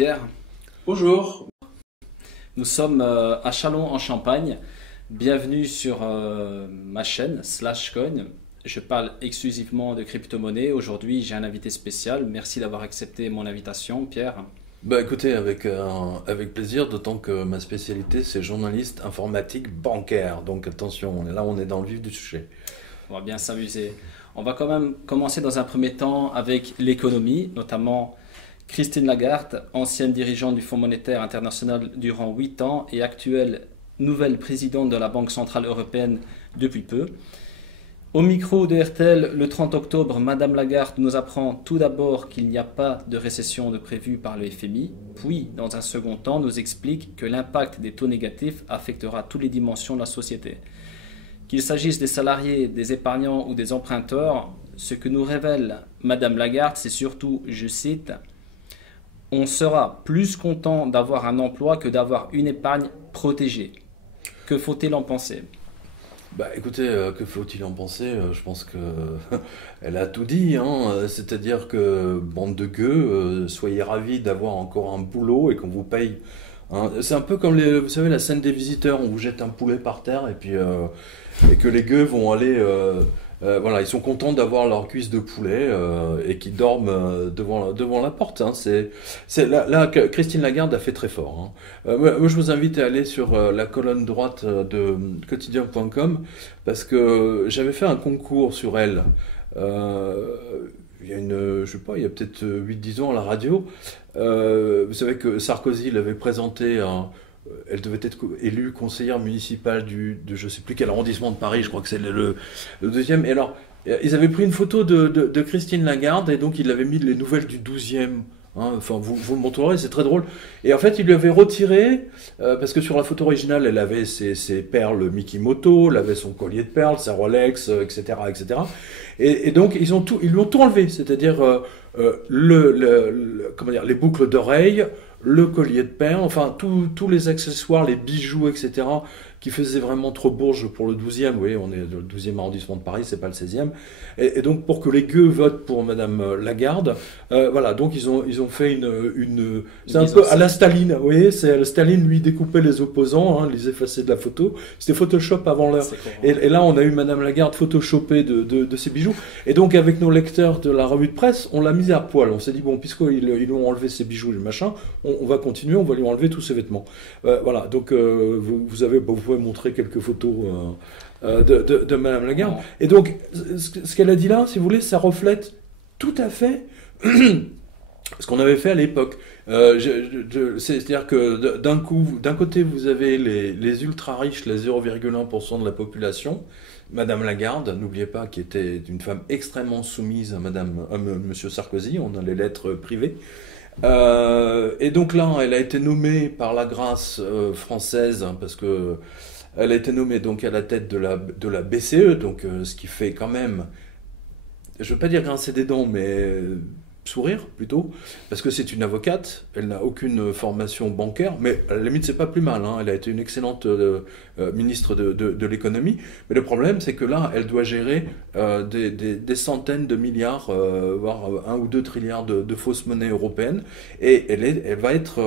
Pierre. Bonjour. Nous sommes à Châlons en Champagne. Bienvenue sur ma chaîne Slashcoin. Je parle exclusivement de crypto-monnaie. Aujourd'hui, j'ai un invité spécial. Merci d'avoir accepté mon invitation, Pierre. Bah écoutez, avec plaisir, d'autant que ma spécialité c'est journaliste informatique bancaire. Donc attention, on est dans le vif du sujet. On va bien s'amuser. On va quand même commencer dans un premier temps avec l'économie, notamment Christine Lagarde, ancienne dirigeante du Fonds monétaire international durant 8 ans et actuelle nouvelle présidente de la Banque centrale européenne depuis peu. Au micro de RTL, le 30 octobre, Madame Lagarde nous apprend tout d'abord qu'il n'y a pas de récession de prévue par le FMI, puis, dans un second temps, nous explique que l'impact des taux négatifs affectera toutes les dimensions de la société. Qu'il s'agisse des salariés, des épargnants ou des emprunteurs, ce que nous révèle Madame Lagarde, c'est surtout, je cite, « On sera plus content d'avoir un emploi que d'avoir une épargne protégée. » Que faut-il en penser ? Bah écoutez, que faut-il en penser? Je pense que elle a tout dit, hein. C'est-à-dire que, bande de gueux, soyez ravis d'avoir encore un boulot et qu'on vous paye. Hein. C'est un peu comme vous savez, la scène des visiteurs, on vous jette un poulet par terre et puis et que les gueux vont aller, voilà, ils sont contents d'avoir leur cuisse de poulet et qui dorment devant la porte. Hein. Là, Christine Lagarde a fait très fort. Hein. Moi, je vous invite à aller sur la colonne droite de quotidien.com parce que j'avais fait un concours sur elle. Il y a je sais pas, il y a peut-être 8-10 ans à la radio. Vous savez que Sarkozy l'avait présenté. Elle devait être élue conseillère municipale de je ne sais plus quel arrondissement de Paris, je crois que c'est le deuxième. Et alors, ils avaient pris une photo de Christine Lagarde et donc ils avaient mis les nouvelles du 12e. Hein, enfin, vous le montrerez, c'est très drôle. Et en fait, il lui avait retiré, parce que sur la photo originale, elle avait ses perles Mikimoto, elle avait son collier de perles, sa Rolex, etc., etc. Et donc, ils lui ont tout enlevé, c'est-à-dire comment dire, les boucles d'oreilles, le collier de perles, enfin, tous les accessoires, les bijoux, etc., qui faisaient vraiment trop bourge pour le 12e. Vous voyez, on est dans le 12e arrondissement de Paris, c'est pas le 16e. Et donc, pour que les gueux votent pour Madame Lagarde, voilà, donc ils ont fait c'est un peu à la Staline, vous voyez, c'est à la Staline, lui, découpait les opposants, hein, les effacer de la photo. C'était Photoshop avant l'heure. Et là, on a eu Madame Lagarde photoshopée de ses bijoux. Et donc, avec nos lecteurs de la revue de presse, on l'a mise à poil. On s'est dit, bon, puisqu'ils ont enlevé ses bijoux et le machin, on va continuer, on va lui enlever tous ses vêtements. Voilà, donc vous pouvez montrer quelques photos de Madame Lagarde. Et donc, ce qu'elle a dit là, si vous voulez, ça reflète tout à fait ce qu'on avait fait à l'époque. C'est-à-dire que d'un côté, vous avez les ultra-riches, les 0,1% de la population. Madame Lagarde, n'oubliez pas, qui était une femme extrêmement soumise à Monsieur Sarkozy, on a les lettres privées. Et donc là, elle a été nommée par la grâce française, hein, parce que elle a été nommée donc à la tête de la BCE, donc ce qui fait quand même, je ne veux pas dire grincer des dents, mais sourire plutôt, parce que c'est une avocate, elle n'a aucune formation bancaire, mais à la limite c'est pas plus mal, hein, elle a été une excellente ministre de l'économie, mais le problème c'est que là elle doit gérer des centaines de milliards, voire 1 ou 2 trilliards de fausses monnaies européennes, et elle va être,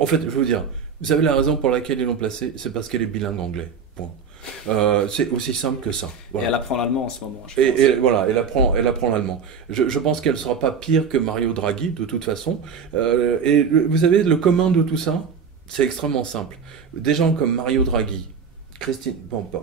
en fait je veux vous dire, vous savez la raison pour laquelle ils l'ont placée, c'est parce qu'elle est bilingue anglais, point. C'est aussi simple que ça. Voilà. Et elle apprend l'allemand en ce moment. Et voilà, elle apprend l'allemand. Je pense qu'elle ne sera pas pire que Mario Draghi, de toute façon. Et vous savez, le commun de tout ça, c'est extrêmement simple. Des gens comme Mario Draghi,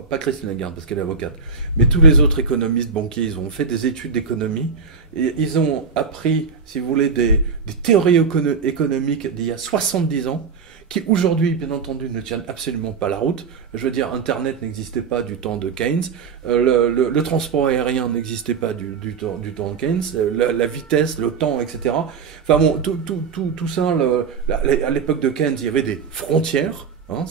pas Christine Lagarde parce qu'elle est avocate, mais tous les autres économistes banquiers, ils ont fait des études d'économie et ils ont appris, si vous voulez, des théories économiques d'il y a 70 ans qui aujourd'hui, bien entendu, ne tiennent absolument pas la route. Je veux dire, Internet n'existait pas du temps de Keynes, le transport aérien n'existait pas du temps de Keynes, la vitesse, le temps, etc. Enfin bon, tout ça, à l'époque de Keynes, il y avait des frontières. Hein,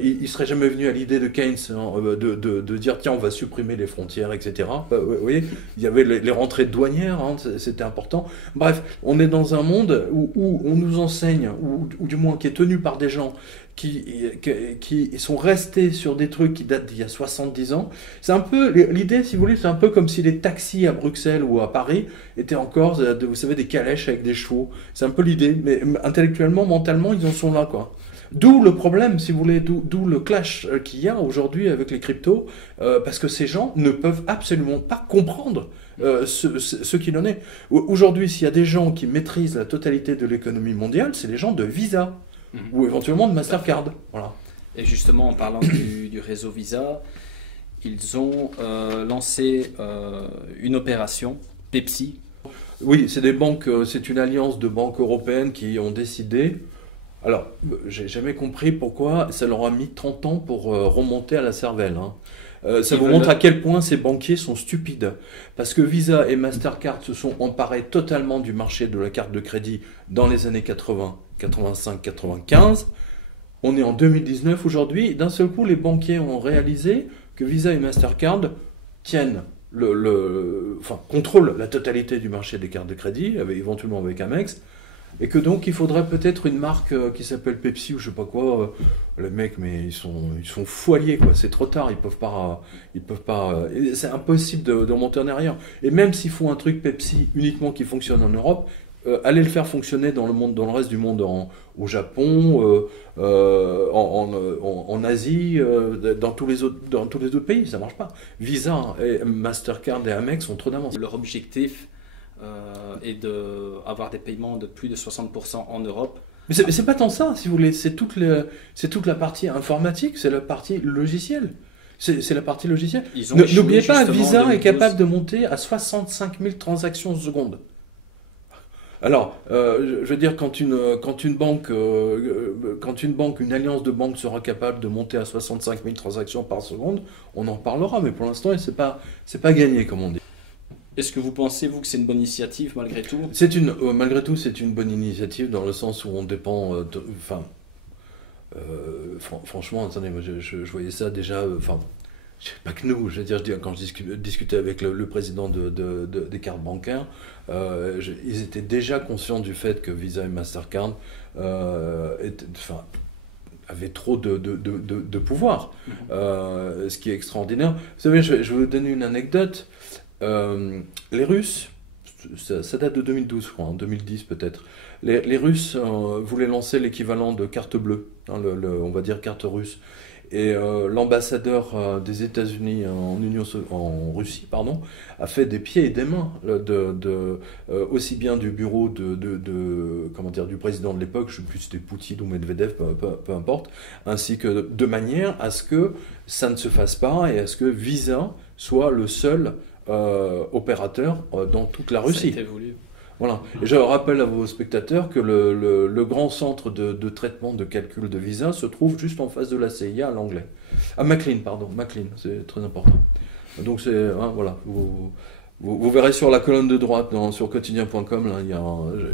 il ne serait jamais venu à l'idée de Keynes, hein, de dire tiens on va supprimer les frontières, etc. Vous voyez, il y avait les rentrées douanières, hein, c'était important. Bref, on est dans un monde où on nous enseigne, ou du moins qui est tenu par des gens qui sont restés sur des trucs qui datent d'il y a 70 ans. C'est un peu, l'idée, si vous voulez, c'est un peu comme si les taxis à Bruxelles ou à Paris étaient encore, vous savez, des calèches avec des chevaux. C'est un peu l'idée, mais intellectuellement, mentalement, ils en sont là, quoi. D'où le problème, si vous voulez, d'où le clash qu'il y a aujourd'hui avec les cryptos, parce que ces gens ne peuvent absolument pas comprendre ce qu'il en est. Aujourd'hui, s'il y a des gens qui maîtrisent la totalité de l'économie mondiale, c'est les gens de Visa, ou éventuellement de Mastercard. Voilà. Et justement, en parlant du réseau Visa, ils ont lancé une opération, Pepsi. Oui, c'est des banques, c'est une alliance de banques européennes qui ont décidé. Alors, j'ai jamais compris pourquoi ça leur a mis 30 ans pour remonter à la cervelle. Hein. Ça vous montre à quel point ces banquiers sont stupides. Parce que Visa et Mastercard se sont emparés totalement du marché de la carte de crédit dans les années 80, 85, 95. On est en 2019 aujourd'hui. D'un seul coup, les banquiers ont réalisé que Visa et Mastercard tiennent contrôlent la totalité du marché des cartes de crédit, éventuellement avec Amex. Et que donc il faudrait peut-être une marque qui s'appelle Pepsi ou je sais pas quoi. Les mecs, mais ils sont fous alliés, quoi. C'est trop tard, ils peuvent pas. C'est impossible de remonter en arrière. Et même s'ils font un truc Pepsi uniquement qui fonctionne en Europe, allez le faire fonctionner dans le reste du monde, au Japon, en Asie, dans tous les autres pays, ça marche pas. Visa, et Mastercard et Amex ont trop d'avance. Leur objectif et d'avoir des paiements de plus de 60% en Europe. Mais c'est pas tant ça, si vous voulez, c'est toute la partie informatique, c'est la partie logicielle. C'est la partie logicielle. N'oubliez pas, Visa est capable de monter à 65 000 transactions secondes. Alors, je veux dire, quand une banque, une alliance de banques sera capable de monter à 65 000 transactions par seconde, on en parlera, mais pour l'instant, c'est pas gagné, comme on dit. Est-ce que vous pensez, vous, que c'est une bonne initiative malgré tout ? Malgré tout, c'est une bonne initiative dans le sens où on dépend. Franchement, attendez, moi je voyais ça déjà. Pas que nous, je veux dire, quand je discutais avec le président des cartes bancaires, ils étaient déjà conscients du fait que Visa et Mastercard avaient trop de pouvoir, ce qui est extraordinaire. Vous savez, je vais vous donner une anecdote. Les Russes, ça date de 2012, je crois, en 2010 peut-être. Les Russes voulaient lancer l'équivalent de carte bleue, hein, on va dire carte russe. Et l'ambassadeur des États-Unis en Russie, a fait des pieds et des mains aussi bien du bureau du président de l'époque, je ne sais plus si c'était Poutine ou Medvedev, peu importe, ainsi que de manière à ce que ça ne se fasse pas et à ce que Visa soit le seul opérateur dans toute la Russie. Ça a été voulu. Voilà. Et je rappelle à vos spectateurs que le grand centre de traitement de calcul de Visa se trouve juste en face de la CIA à l'anglais. À McLean, c'est très important. Donc voilà, vous verrez sur la colonne de droite sur quotidien.com,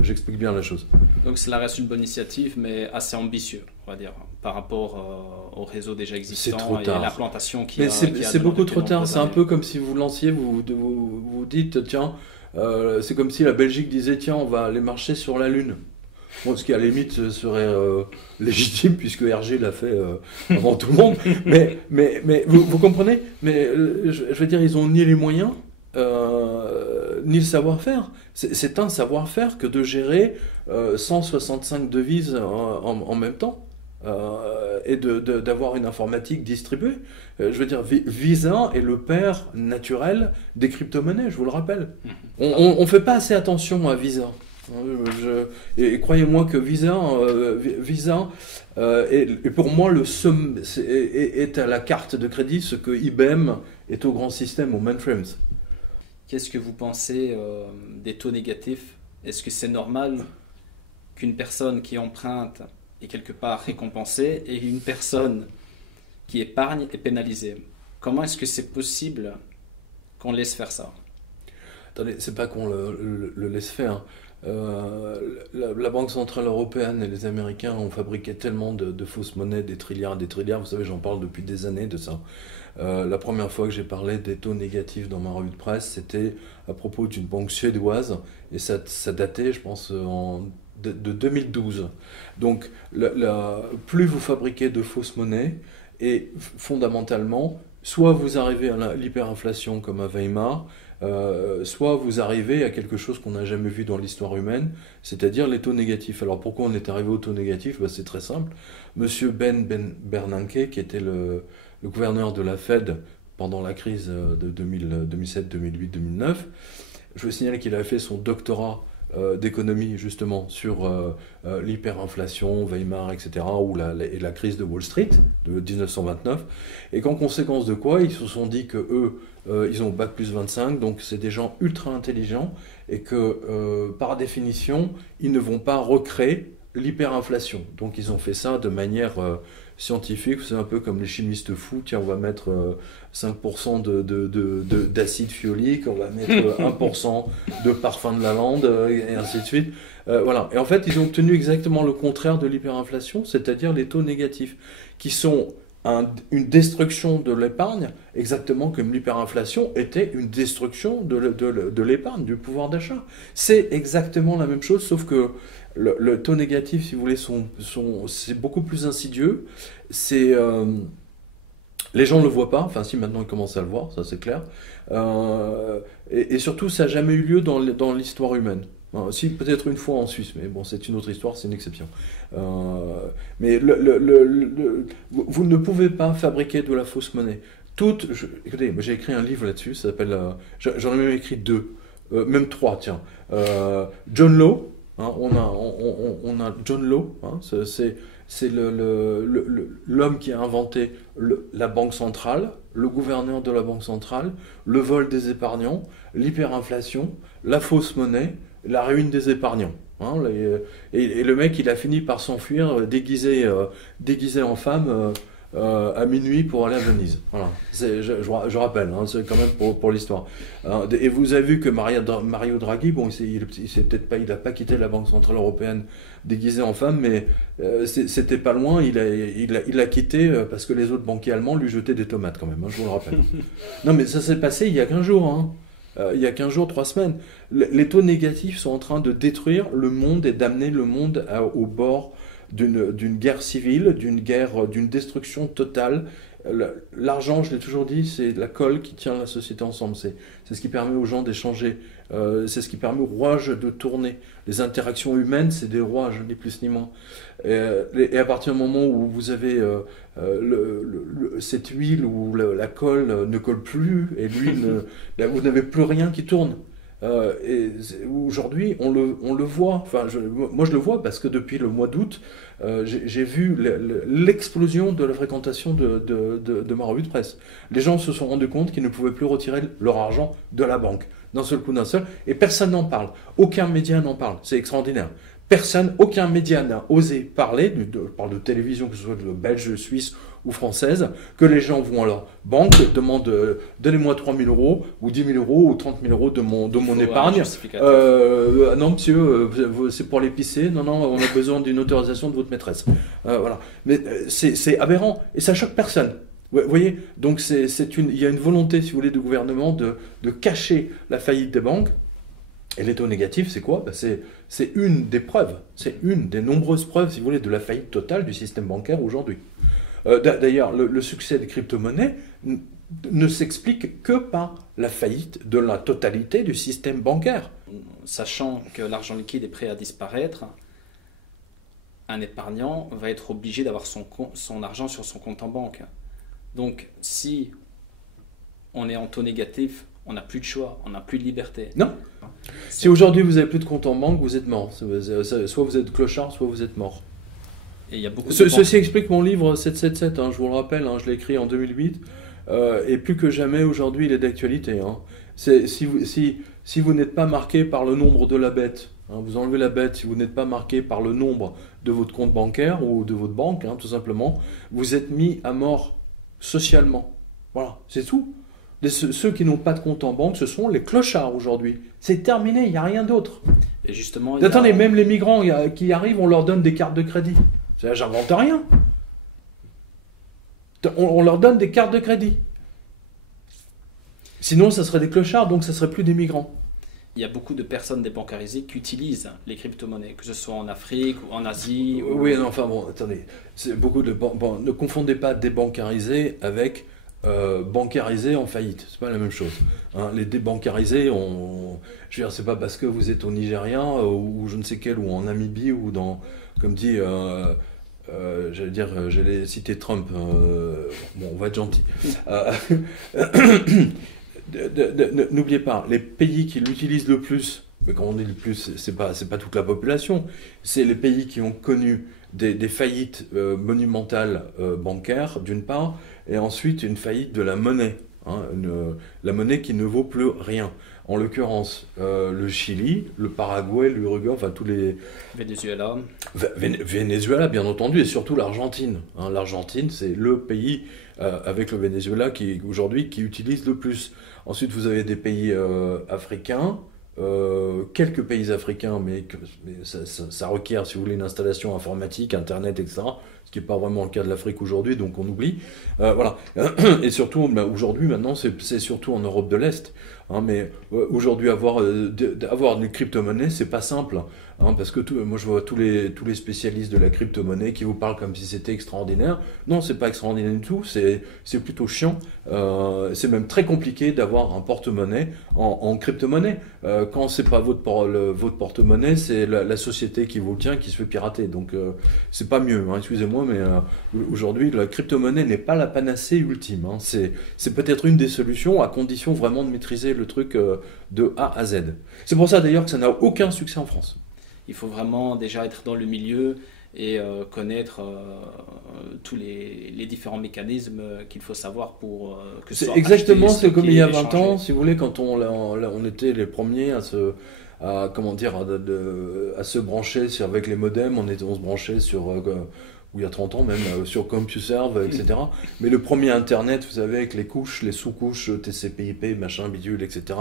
j'explique bien la chose. Donc cela reste une bonne initiative, mais assez ambitieux, on va dire, par rapport au réseau déjà existant et à l'implantation qui a. C'est beaucoup trop tard, c'est un peu comme si vous lanciez, vous dites, tiens, c'est comme si la Belgique disait tiens on va aller marcher sur la Lune. Bon, ce qui à la limite serait légitime puisque Hergé l'a fait avant tout le monde. Mais vous comprenez. Mais je veux dire ils ont ni les moyens ni le savoir-faire. C'est un savoir-faire que de gérer 165 devises en même temps. Et d'avoir une informatique distribuée. Je veux dire, Visa est le père naturel des crypto-monnaies, je vous le rappelle. On ne fait pas assez attention à Visa. Et croyez-moi que Visa est pour moi le est à la carte de crédit ce que IBM est au grand système, aux mainframes. Qu'est-ce que vous pensez des taux négatifs ? Est-ce que c'est normal qu'une personne qui emprunte est quelque part récompensée et une personne qui épargne est pénalisée? Comment est-ce que c'est possible qu'on laisse faire ça? Attendez, c'est pas qu'on le laisse faire. la Banque Centrale Européenne et les Américains ont fabriqué tellement de fausses monnaies, des trilliards, vous savez, j'en parle depuis des années de ça. La première fois que j'ai parlé des taux négatifs dans ma revue de presse, c'était à propos d'une banque suédoise, et ça datait, je pense, de 2012. Donc, plus vous fabriquez de fausses monnaies, et fondamentalement, soit vous arrivez à l'hyperinflation comme à Weimar, soit vous arrivez à quelque chose qu'on n'a jamais vu dans l'histoire humaine, c'est-à-dire les taux négatifs. Alors pourquoi on est arrivé aux taux négatifs? C'est très simple. Monsieur Bernanke, qui était le gouverneur de la Fed pendant la crise de 2007, 2008, 2009, je veux signaler qu'il avait fait son doctorat d'économie justement sur l'hyperinflation, Weimar, etc., et la crise de Wall Street de 1929, et qu'en conséquence de quoi, ils se sont dit que eux, ils ont bac plus 25, donc c'est des gens ultra intelligents, et que par définition, ils ne vont pas recréer l'hyperinflation. Donc ils ont fait ça de manière scientifique, c'est un peu comme les chimistes fous, tiens, on va mettre 5% d'acide phyolique, on va mettre 1% de parfum de lavande, et ainsi de suite. Voilà. Et en fait, ils ont obtenu exactement le contraire de l'hyperinflation, c'est-à-dire les taux négatifs, qui sont une destruction de l'épargne, exactement comme l'hyperinflation était une destruction de l'épargne, du pouvoir d'achat. C'est exactement la même chose, sauf que le taux négatif, si vous voulez, c'est beaucoup plus insidieux. Les gens ne le voient pas, enfin si maintenant ils commencent à le voir, ça c'est clair. Et surtout, ça n'a jamais eu lieu dans l'histoire humaine. Si, peut-être une fois en Suisse, mais bon, c'est une autre histoire, c'est une exception. Mais vous ne pouvez pas fabriquer de la fausse monnaie. Écoutez, j'ai écrit un livre là-dessus, ça s'appelle, j'en ai même écrit 2, même 3, tiens. John Law, hein, on a John Law, hein, c'est l'homme qui a inventé la banque centrale, le gouverneur de la banque centrale, le vol des épargnants, l'hyperinflation, la fausse monnaie, la ruine des épargnants. Hein, et le mec, il a fini par s'enfuir déguisé en femme à minuit pour aller à Venise. Voilà. Je rappelle, hein, c'est quand même pour l'histoire. Et vous avez vu que Mario Draghi, bon, il n'a pas quitté la Banque Centrale Européenne déguisé en femme, mais c'était pas loin, il l'a quitté parce que les autres banquiers allemands lui jetaient des tomates quand même, hein, je vous le rappelle. Non mais ça s'est passé il y a 15 jours, hein. Il y a 15 jours, 3 semaines. Les taux négatifs sont en train de détruire le monde et d'amener le monde au bord d'une guerre civile, d'une destruction totale. L'argent, je l'ai toujours dit, c'est la colle qui tient la société ensemble. C'est ce qui permet aux gens d'échanger. C'est ce qui permet aux rouages de tourner. Les interactions humaines, c'est des rouages, ni plus ni moins. Et à partir du moment où vous avez cette huile où la colle ne colle plus, et l'huile, vous n'avez plus rien qui tourne. Et aujourd'hui, on le voit. Enfin, moi, je le vois parce que depuis le mois d'août, j'ai vu l'explosion de la fréquentation de ma revue de presse. Les gens se sont rendus compte qu'ils ne pouvaient plus retirer leur argent de la banque d'un seul coup, d'un seul, et personne n'en parle. Aucun média n'en parle. C'est extraordinaire. Aucun média n'a osé parler, je parle de télévision, que ce soit belge, suisse ou française, que les gens vont à leur banque, demandent donnez-moi 3 000 euros, ou 10 000 euros, ou 30 000 euros de mon épargne. Non, monsieur, c'est pour l'épicer. Non, on a besoin d'une autorisation de votre maîtresse. Voilà. Mais c'est aberrant, et ça choque personne. Vous voyez, donc il y a une volonté, si vous voulez, du gouvernement de cacher la faillite des banques. Et les taux négatifs, c'est quoi? C'est une des preuves, c'est une des nombreuses preuves, si vous voulez, de la faillite totale du système bancaire aujourd'hui. D'ailleurs, le succès des crypto-monnaies ne s'explique que par la faillite de la totalité du système bancaire. Sachant que l'argent liquide est prêt à disparaître, un épargnant va être obligé d'avoir son argent sur son compte en banque. Donc, si on est en taux négatif, on n'a plus de choix, on n'a plus de liberté. Non. Si aujourd'hui vous n'avez plus de compte en banque, vous êtes mort. Soit vous êtes clochard, soit vous êtes mort. Et il y a beaucoup Ceci explique mon livre 777, hein, je vous le rappelle, hein, je l'ai écrit en 2008. Et plus que jamais aujourd'hui, il est d'actualité. Hein. Si vous n'êtes pas marqué par le nombre de la bête, hein, vous enlevez la bête, si vous n'êtes pas marqué par le nombre de votre compte bancaire ou de votre banque, hein, tout simplement, vous êtes mis à mort socialement. Voilà, c'est tout. Ceux qui n'ont pas de compte en banque, ce sont les clochards aujourd'hui. C'est terminé, il n'y a rien d'autre. Et justement, attendez, même les migrants qui arrivent, on leur donne des cartes de crédit. J'invente rien. On leur donne des cartes de crédit. Sinon, ça serait des clochards, donc ça serait plus des migrants. Il y a beaucoup de personnes débancarisées qui utilisent les crypto-monnaies, que ce soit en Afrique ou en Asie. Oui, non, enfin bon, attendez. Beaucoup de ne confondez pas débancarisés avec bancarisés en faillite. C'est pas la même chose. Hein. Les débancarisés, je veux dire, c'est pas parce que vous êtes au Nigeria ou je ne sais quel, ou en Namibie ou dans, comme dit. J'allais citer Trump. Bon, on va être gentil. N'oubliez pas, les pays qui l'utilisent le plus, mais quand on dit le plus, c'est pas toute la population, c'est les pays qui ont connu des faillites monumentales bancaires, d'une part, et ensuite une faillite de la monnaie. Hein, la monnaie qui ne vaut plus rien. En l'occurrence, le Chili, le Paraguay, l'Uruguay, enfin tous les... Venezuela. Venezuela, bien entendu, et surtout l'Argentine. Hein, l'Argentine, c'est le pays, avec le Venezuela, aujourd'hui, qui utilise le plus. Ensuite, vous avez des pays africains, quelques pays africains, mais ça requiert, si vous voulez, une installation informatique, Internet, etc., ce qui n'est pas vraiment le cas de l'Afrique aujourd'hui, donc on oublie. Voilà. Et surtout, aujourd'hui, maintenant, c'est surtout en Europe de l'Est. Hein, mais aujourd'hui, avoir une crypto-monnaie, c'est pas simple. Hein, parce que moi, je vois tous les spécialistes de la crypto-monnaie qui vous parlent comme si c'était extraordinaire. Non, c'est pas extraordinaire du tout. C'est plutôt chiant. C'est même très compliqué d'avoir un porte-monnaie en crypto-monnaie. Quand c'est pas votre porte-monnaie, c'est la société qui vous le tient qui se fait pirater. Donc, c'est pas mieux. Hein, excusez-moi, mais aujourd'hui, la crypto-monnaie n'est pas la panacée ultime. Hein. C'est peut-être une des solutions à condition vraiment de maîtriser le truc de A à Z. C'est pour ça d'ailleurs que ça n'a aucun succès en France. Il faut vraiment déjà être dans le milieu et connaître tous les différents mécanismes qu'il faut savoir pour que ce soit exactement, acheté, c'est comme il y a 20 échangé. ans, si vous voulez, quand on était les premiers à se brancher avec les modems, on se branchait sur... ou il y a 30 ans même, sur CompuServe, etc. Mais le premier Internet, vous savez, avec les couches, les sous-couches, TCP/IP, machin, bidule, etc.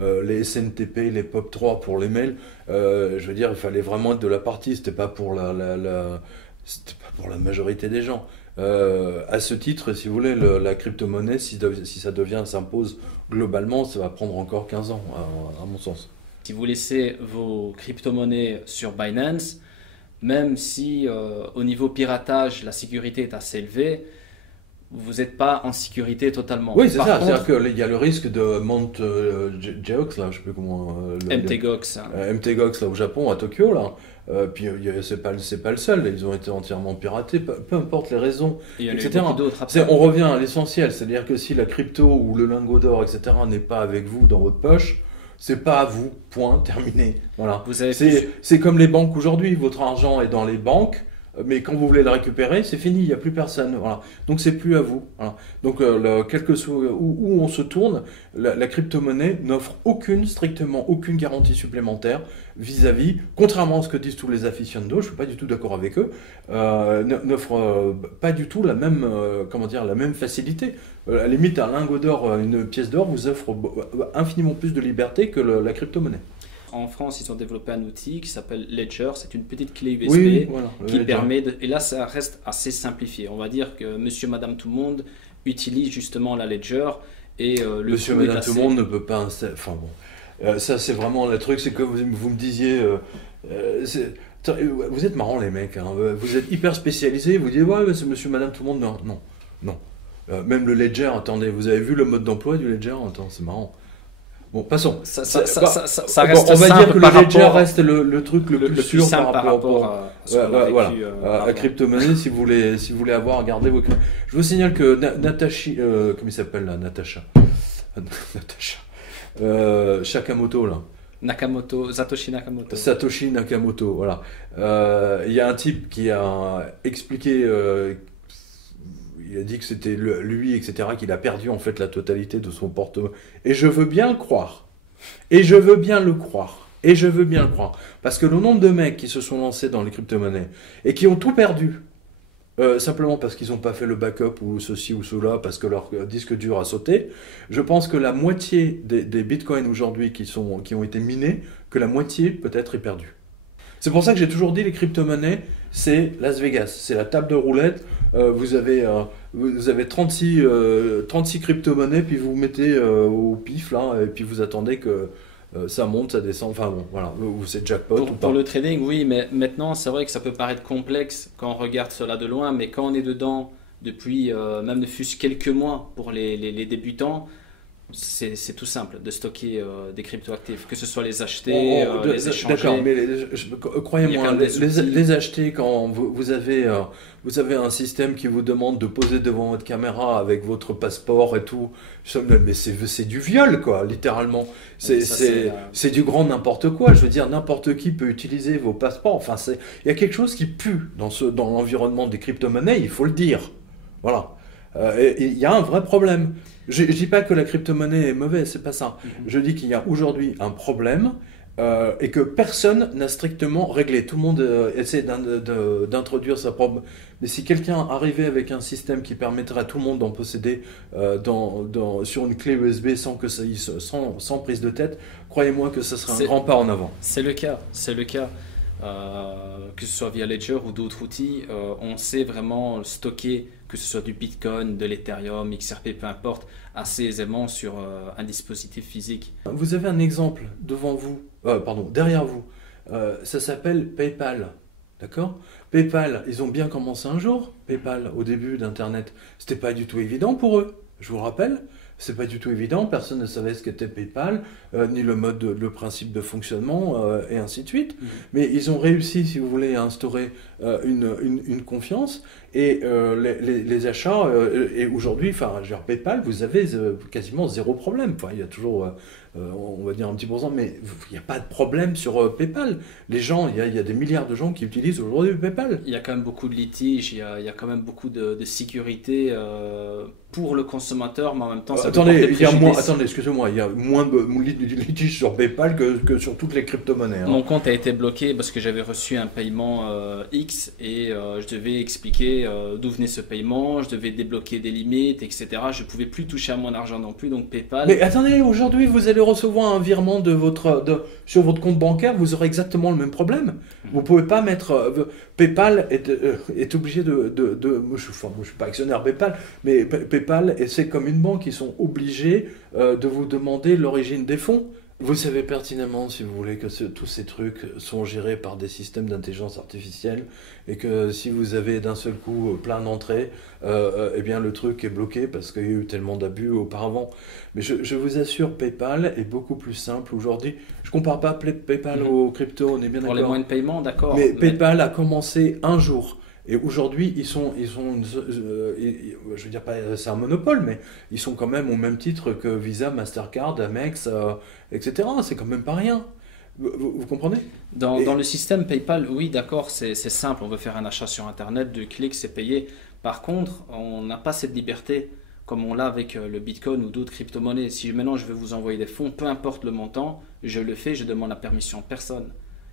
Les SNTP, les POP3 pour les mails, je veux dire, il fallait vraiment être de la partie, c'était pas pour c'était pas pour la majorité des gens. À ce titre, si vous voulez, la crypto-monnaie, si ça s'impose globalement, ça va prendre encore 15 ans, à mon sens. Si vous laissez vos crypto-monnaies sur Binance, même si au niveau piratage, la sécurité est assez élevée, vous n'êtes pas en sécurité totalement. Oui, c'est ça. C'est-à-dire qu'il y a le risque de Mt. Gox, là, je ne sais plus comment... MTGOX. MTGOX, là, au Japon, à Tokyo, là. Puis, c'est pas le seul. Ils ont été entièrement piratés, peu importe les raisons, Il y en a eu etc. beaucoup d'autres après. On revient à l'essentiel. C'est-à-dire que si la crypto ou le lingot d'or, etc., n'est pas avec vous dans votre poche, c'est pas à vous, point, terminé. Voilà. C'est comme les banques aujourd'hui, votre argent est dans les banques, mais quand vous voulez le récupérer, c'est fini, il n'y a plus personne. Voilà. Donc c'est plus à vous. Voilà. Donc quel que soit où on se tourne, la crypto-monnaie n'offre strictement aucune garantie supplémentaire vis-à-vis, contrairement à ce que disent tous les aficionados, je ne suis pas du tout d'accord avec eux, n'offre pas du tout la même facilité. À la limite, un lingot d'or, une pièce d'or vous offre infiniment plus de liberté que la crypto-monnaie. En France, ils ont développé un outil qui s'appelle Ledger. C'est une petite clé USB qui Ledger. permet et là, ça reste assez simplifié. On va dire que monsieur, madame, tout le monde utilise justement la Ledger. Et le monsieur, madame, tout le monde ne peut pas... Enfin bon, ça c'est vraiment le truc, c'est que vous me disiez... vous êtes marrants les mecs, hein. Vous êtes hyper spécialisés, vous dites ouais, mais c'est monsieur, madame, tout le monde. Non. Même le Ledger, attendez, vous avez vu le mode d'emploi du Ledger? Attends, c'est marrant. Bon, passons. Ça reste on va dire que le Ledger rapport, reste le truc le plus sûr simple par rapport à ce qu'on a vécu, à crypto-monnaie, si vous voulez avoir regardé vos... Je vous signale que comment il s'appelle là, Natacha Sakamoto là. Satoshi Nakamoto, voilà. Il y a un type qui a expliqué, il a dit que c'était lui, etc., qu'il a perdu en fait la totalité de son porte-monnaie. Et je veux bien le croire. Parce que le nombre de mecs qui se sont lancés dans les crypto-monnaies et qui ont tout perdu, simplement parce qu'ils n'ont pas fait le backup ou ceci ou cela, parce que leur disque dur a sauté. Je pense que la moitié des bitcoins aujourd'hui qui ont été minés, que la moitié peut-être est perdue. C'est pour ça que j'ai toujours dit les crypto-monnaies, c'est Las Vegas, c'est la table de roulette. Vous avez 36 crypto-monnaies, puis vous mettez au pif, là, et puis vous attendez que ça monte, ça descend, enfin bon, voilà, ou c'est jackpot ou pas. Pour le trading, oui, mais maintenant, c'est vrai que ça peut paraître complexe quand on regarde cela de loin, mais quand on est dedans depuis même ne fût-ce quelques mois pour les débutants, c'est tout simple de stocker des cryptoactifs, que ce soit les acheter, les échanger. D'accord, mais croyez-moi, les acheter quand vous avez un système qui vous demande de poser devant votre caméra avec votre passeport et tout, mais c'est du viol, quoi, littéralement. C'est du grand n'importe quoi. Je veux dire, n'importe qui peut utiliser vos passeports. Enfin, il y a quelque chose qui pue dans l'environnement des crypto-monnaies, il faut le dire. Voilà. Il y a un vrai problème. Je ne dis pas que la crypto-monnaie est mauvaise, c'est pas ça. Je dis qu'il y a aujourd'hui un problème et que personne n'a strictement réglé. Tout le monde essaie d'introduire sa propre... Mais si quelqu'un arrivait avec un système qui permettrait à tout le monde d'en posséder sur une clé USB sans prise de tête, croyez-moi que ce serait un grand pas en avant. C'est le cas, que ce soit via Ledger ou d'autres outils, on sait vraiment stocker, que ce soit du Bitcoin, de l'Ethereum, XRP, peu importe, assez aisément sur un dispositif physique. Vous avez un exemple derrière vous. Ça s'appelle PayPal, d'accord? PayPal, ils ont bien commencé un jour. PayPal, au début d'Internet, c'était pas du tout évident pour eux. Je vous rappelle. C'est pas du tout évident, personne ne savait ce qu'était PayPal, ni le principe de fonctionnement, et ainsi de suite. Mais ils ont réussi, si vous voulez, à instaurer une confiance, et les achats, et aujourd'hui, enfin, PayPal, vous avez quasiment zéro problème. Enfin, il y a toujours, on va dire un petit pourcent, mais il n'y a pas de problème sur PayPal. Les gens, il y a des milliards de gens qui utilisent aujourd'hui PayPal. Il y a quand même beaucoup de litiges, il y a quand même beaucoup de sécurité pour le consommateur, mais en même temps, ça attendez, excusez-moi, il y a moins de litiges sur PayPal que sur toutes les crypto-monnaies. Mon compte a été bloqué parce que j'avais reçu un paiement X et je devais expliquer d'où venait ce paiement, je devais débloquer des limites, etc. Je ne pouvais plus toucher à mon argent non plus, donc PayPal... Mais attendez, aujourd'hui, vous allez recevoir un virement sur votre compte bancaire, vous aurez exactement le même problème. Vous ne pouvez pas mettre... PayPal est obligé moi, je ne suis pas actionnaire PayPal, mais PayPal, c'est comme une banque, ils sont obligés de vous demander l'origine des fonds. Vous savez pertinemment, si vous voulez, que tous ces trucs sont gérés par des systèmes d'intelligence artificielle et que si vous avez d'un seul coup plein d'entrées, eh bien le truc est bloqué parce qu'il y a eu tellement d'abus auparavant. Mais je vous assure, PayPal est beaucoup plus simple aujourd'hui. Je ne compare pas PayPal aux crypto, on est bien d'accord. Pour les moyens de paiement, d'accord. Mais PayPal a commencé un jour. Et aujourd'hui, je veux dire pas, c'est un monopole, mais ils sont quand même au même titre que Visa, Mastercard, Amex, etc. C'est quand même pas rien. Vous comprenez? Dans le système PayPal, oui, d'accord, c'est simple. On veut faire un achat sur Internet, 2 clics, c'est payé. Par contre, on n'a pas cette liberté comme on l'a avec le Bitcoin ou d'autres crypto-monnaies. Si maintenant je veux vous envoyer des fonds, peu importe le montant, je le fais, je demande la permission à personne.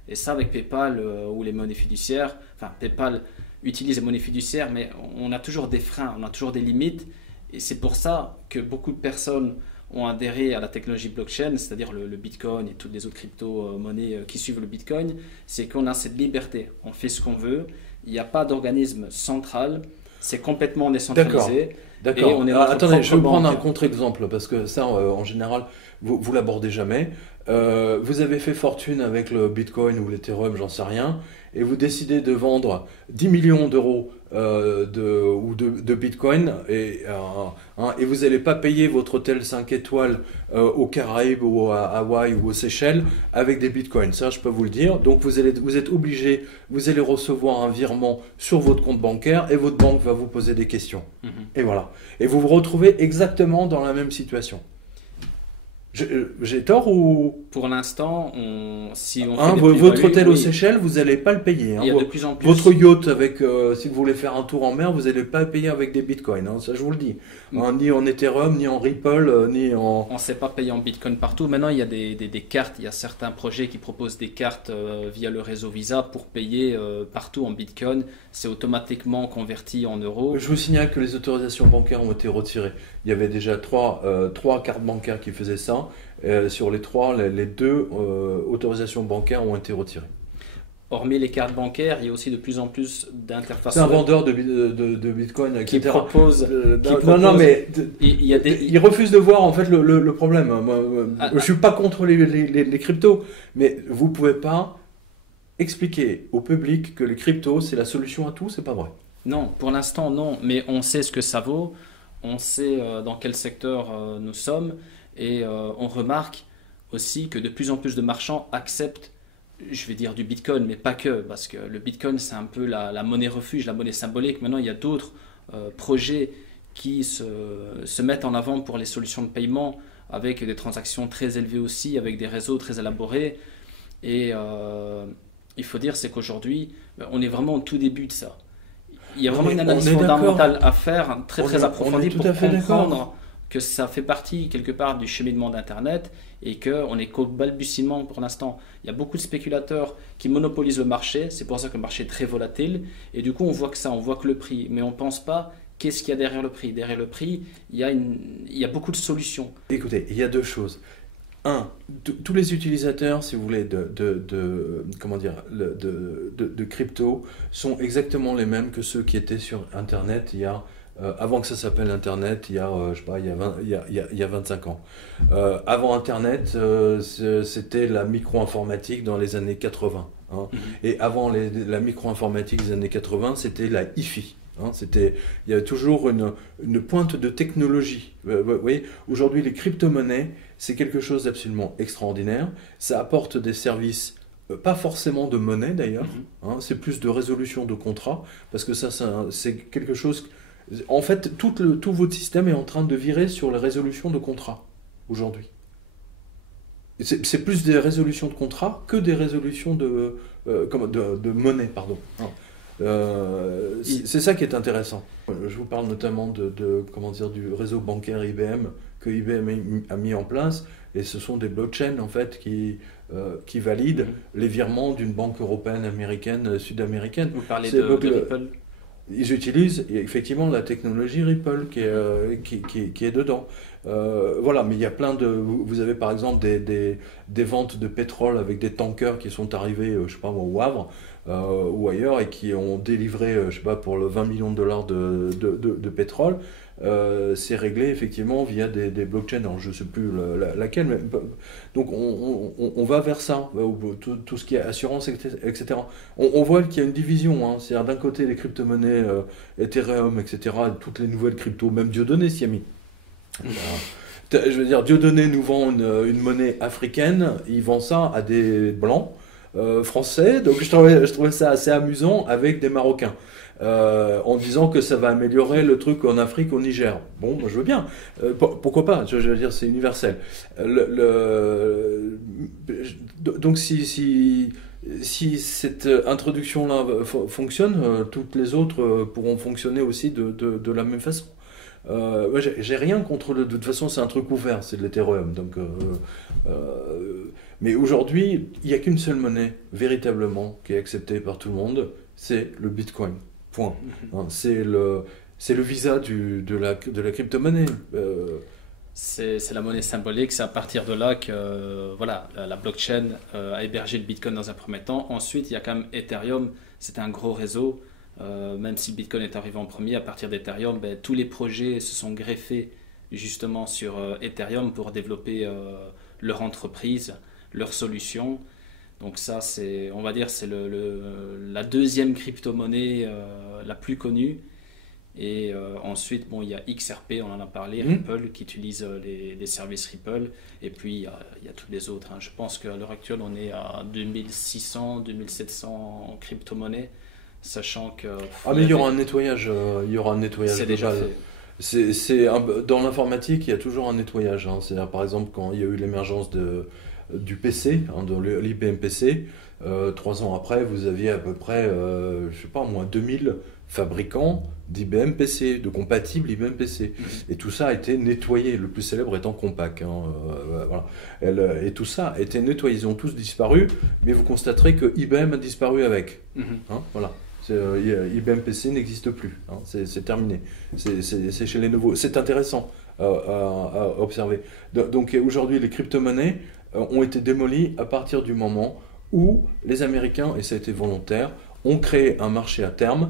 Et ça, avec PayPal ou les monnaies fiduciaires, enfin PayPal utilise les monnaies fiduciaires, mais on a toujours des freins, on a toujours des limites. Et c'est pour ça que beaucoup de personnes ont adhéré à la technologie blockchain, c'est-à-dire le Bitcoin et toutes les autres crypto-monnaies qui suivent le Bitcoin. C'est qu'on a cette liberté, on fait ce qu'on veut, il n'y a pas d'organisme central, c'est complètement décentralisé. D'accord. Attendez, je vais prendre un contre-exemple, parce que ça, en général, vous l'abordez jamais. Vous avez fait fortune avec le Bitcoin ou l'Ethereum, j'en sais rien, et vous décidez de vendre 10 millions d'euros de Bitcoin, et vous n'allez pas payer votre hôtel 5 étoiles aux Caraïbes ou à Hawaï ou aux Seychelles avec des Bitcoins, ça je peux vous le dire. Donc vous êtes obligé, vous allez recevoir un virement sur votre compte bancaire et votre banque va vous poser des questions. Et voilà. Et vous vous retrouvez exactement dans la même situation. J'ai tort ou... Pour l'instant, si on Hein, fait des votre plus-values, hôtel aux oui, Seychelles, vous n'allez pas le payer. Hein. il y a de plus en plus. Votre yacht, avec, si vous voulez faire un tour en mer, vous n'allez pas le payer avec des bitcoins. Hein, ça, je vous le dis. Hein, ni en Ethereum, ni en Ripple, ni en... On ne sait pas payer en Bitcoin partout. Maintenant, il y a des cartes. Il y a certains projets qui proposent des cartes via le réseau Visa pour payer partout en Bitcoin. C'est automatiquement converti en euros. Je vous signale que les autorisations bancaires ont été retirées. Il y avait déjà trois cartes bancaires qui faisaient ça. Sur les trois, les deux autorisations bancaires ont été retirées. Hormis les cartes bancaires, il y a aussi de plus en plus d'interfaces C'est un web vendeur de Bitcoin, qui etc. proposent. Non, mais Il y a des, il refuse de voir en fait le problème. Moi, Ah, je suis pas contre les cryptos, mais vous pouvez pas expliquer au public que les cryptos c'est la solution à tout, c'est pas vrai. Non, pour l'instant, non. Mais on sait ce que ça vaut. On sait dans quel secteur nous sommes. Et on remarque aussi que de plus en plus de marchands acceptent, je vais dire du Bitcoin, mais pas que, parce que le Bitcoin, c'est un peu la monnaie refuge, la monnaie symbolique. Maintenant, il y a d'autres projets qui se mettent en avant pour les solutions de paiement, avec des transactions très élevées aussi, avec des réseaux très élaborés. Et il faut dire, c'est qu'aujourd'hui, on est vraiment au tout début de ça. Il y a vraiment une analyse fondamentale à faire, très approfondie, pour comprendre que ça fait partie quelque part du cheminement d'Internet et qu'on est qu'au balbutiement pour l'instant. Il y a beaucoup de spéculateurs qui monopolisent le marché, c'est pour ça que le marché est très volatile, et du coup on voit que ça, on voit que le prix, mais on ne pense pas qu'est-ce qu'il y a derrière le prix. Derrière le prix, il y a beaucoup de solutions. Écoutez, il y a deux choses. Un, tous les utilisateurs, si vous voulez, comment dire, de crypto sont exactement les mêmes que ceux qui étaient sur Internet il y a avant que ça s'appelle Internet, il y a, je sais pas, il y a 25 ans. Avant Internet, c'était la micro-informatique dans les années 80. Hein. Et avant la micro-informatique des années 80, c'était la hi-fi. Hein. Il y a toujours une pointe de technologie. Vous voyez, aujourd'hui, les crypto-monnaies, c'est quelque chose d'absolument extraordinaire. Ça apporte des services, pas forcément de monnaie d'ailleurs, hein, c'est plus de résolution de contrats, parce que ça c'est quelque chose... En fait, tout votre système est en train de virer sur la résolution de contrats aujourd'hui. C'est plus des résolutions de contrats que des résolutions de monnaie, pardon. C'est ça qui est intéressant. Je vous parle notamment comment dire, du réseau bancaire IBM que IBM a mis en place, et ce sont des blockchains en fait qui valident les virements d'une banque européenne, américaine, sud-américaine. Vous parlez de Ripple. Ils utilisent effectivement la technologie Ripple qui est dedans. Voilà, mais il y a plein de... Vous avez par exemple des ventes de pétrole avec des tankers qui sont arrivés, je sais pas moi, au Havre ou ailleurs, et qui ont délivré, je sais pas, pour le 20 millions de dollars de pétrole. C'est réglé effectivement via des blockchains, alors je ne sais plus laquelle, mais donc on va vers ça, tout ce qui est assurance, etc. On voit qu'il y a une division, hein, c'est-à-dire d'un côté les crypto-monnaies, Ethereum, etc., toutes les nouvelles cryptos, même Dieudonné s'y a mis. Je veux dire, Dieudonné nous vend une monnaie africaine, il vend ça à des blancs français, donc je trouvais ça assez amusant avec des Marocains. En disant que ça va améliorer le truc en Afrique, au Niger. Bon, moi je veux bien. Pourquoi pas? Je veux dire, c'est universel. Donc si cette introduction-là fonctionne, toutes les autres pourront fonctionner aussi de la même façon. J'ai rien contre de toute façon, c'est un truc ouvert, c'est de l'Ethereum. Donc, mais aujourd'hui, il n'y a qu'une seule monnaie véritablement qui est acceptée par tout le monde, c'est le Bitcoin. Point. Hein, c'est le visa de la crypto-monnaie. C'est la monnaie symbolique, c'est à partir de là que voilà, la blockchain a hébergé le Bitcoin dans un premier temps. Ensuite, il y a quand même Ethereum, c'est un gros réseau. Même si le Bitcoin est arrivé en premier, à partir d'Ethereum, tous les projets se sont greffés justement sur Ethereum pour développer leur entreprise, leurs solutions. Donc ça, on va dire, c'est la deuxième crypto-monnaie la plus connue. Et ensuite, bon, il y a XRP, on en a parlé, Ripple, qui utilise les services Ripple. Et puis, il y a tous les autres. Hein. Je pense qu'à l'heure actuelle, on est à 2600, 2700 crypto-monnaies, sachant que... Ah, mais il y aura un nettoyage, c'est déjà fait. Dans l'informatique, il y a toujours un nettoyage, hein. C'est-à-dire, par exemple, quand il y a eu l'émergence du PC, hein, de l'IBM PC, 3 ans après, vous aviez à peu près, je sais pas, au moins 2000 fabricants d'IBM PC, de compatibles IBM PC. Et tout ça a été nettoyé, le plus célèbre étant Compaq, hein, voilà. Et tout ça a été nettoyé, ils ont tous disparu, mais vous constaterez que IBM a disparu avec. Hein, voilà. IBM PC n'existe plus, hein, c'est terminé. C'est chez les nouveaux. C'est intéressant à observer. Donc aujourd'hui, les crypto-monnaies ont été démolies à partir du moment où les Américains, et ça a été volontaire, ont créé un marché à terme,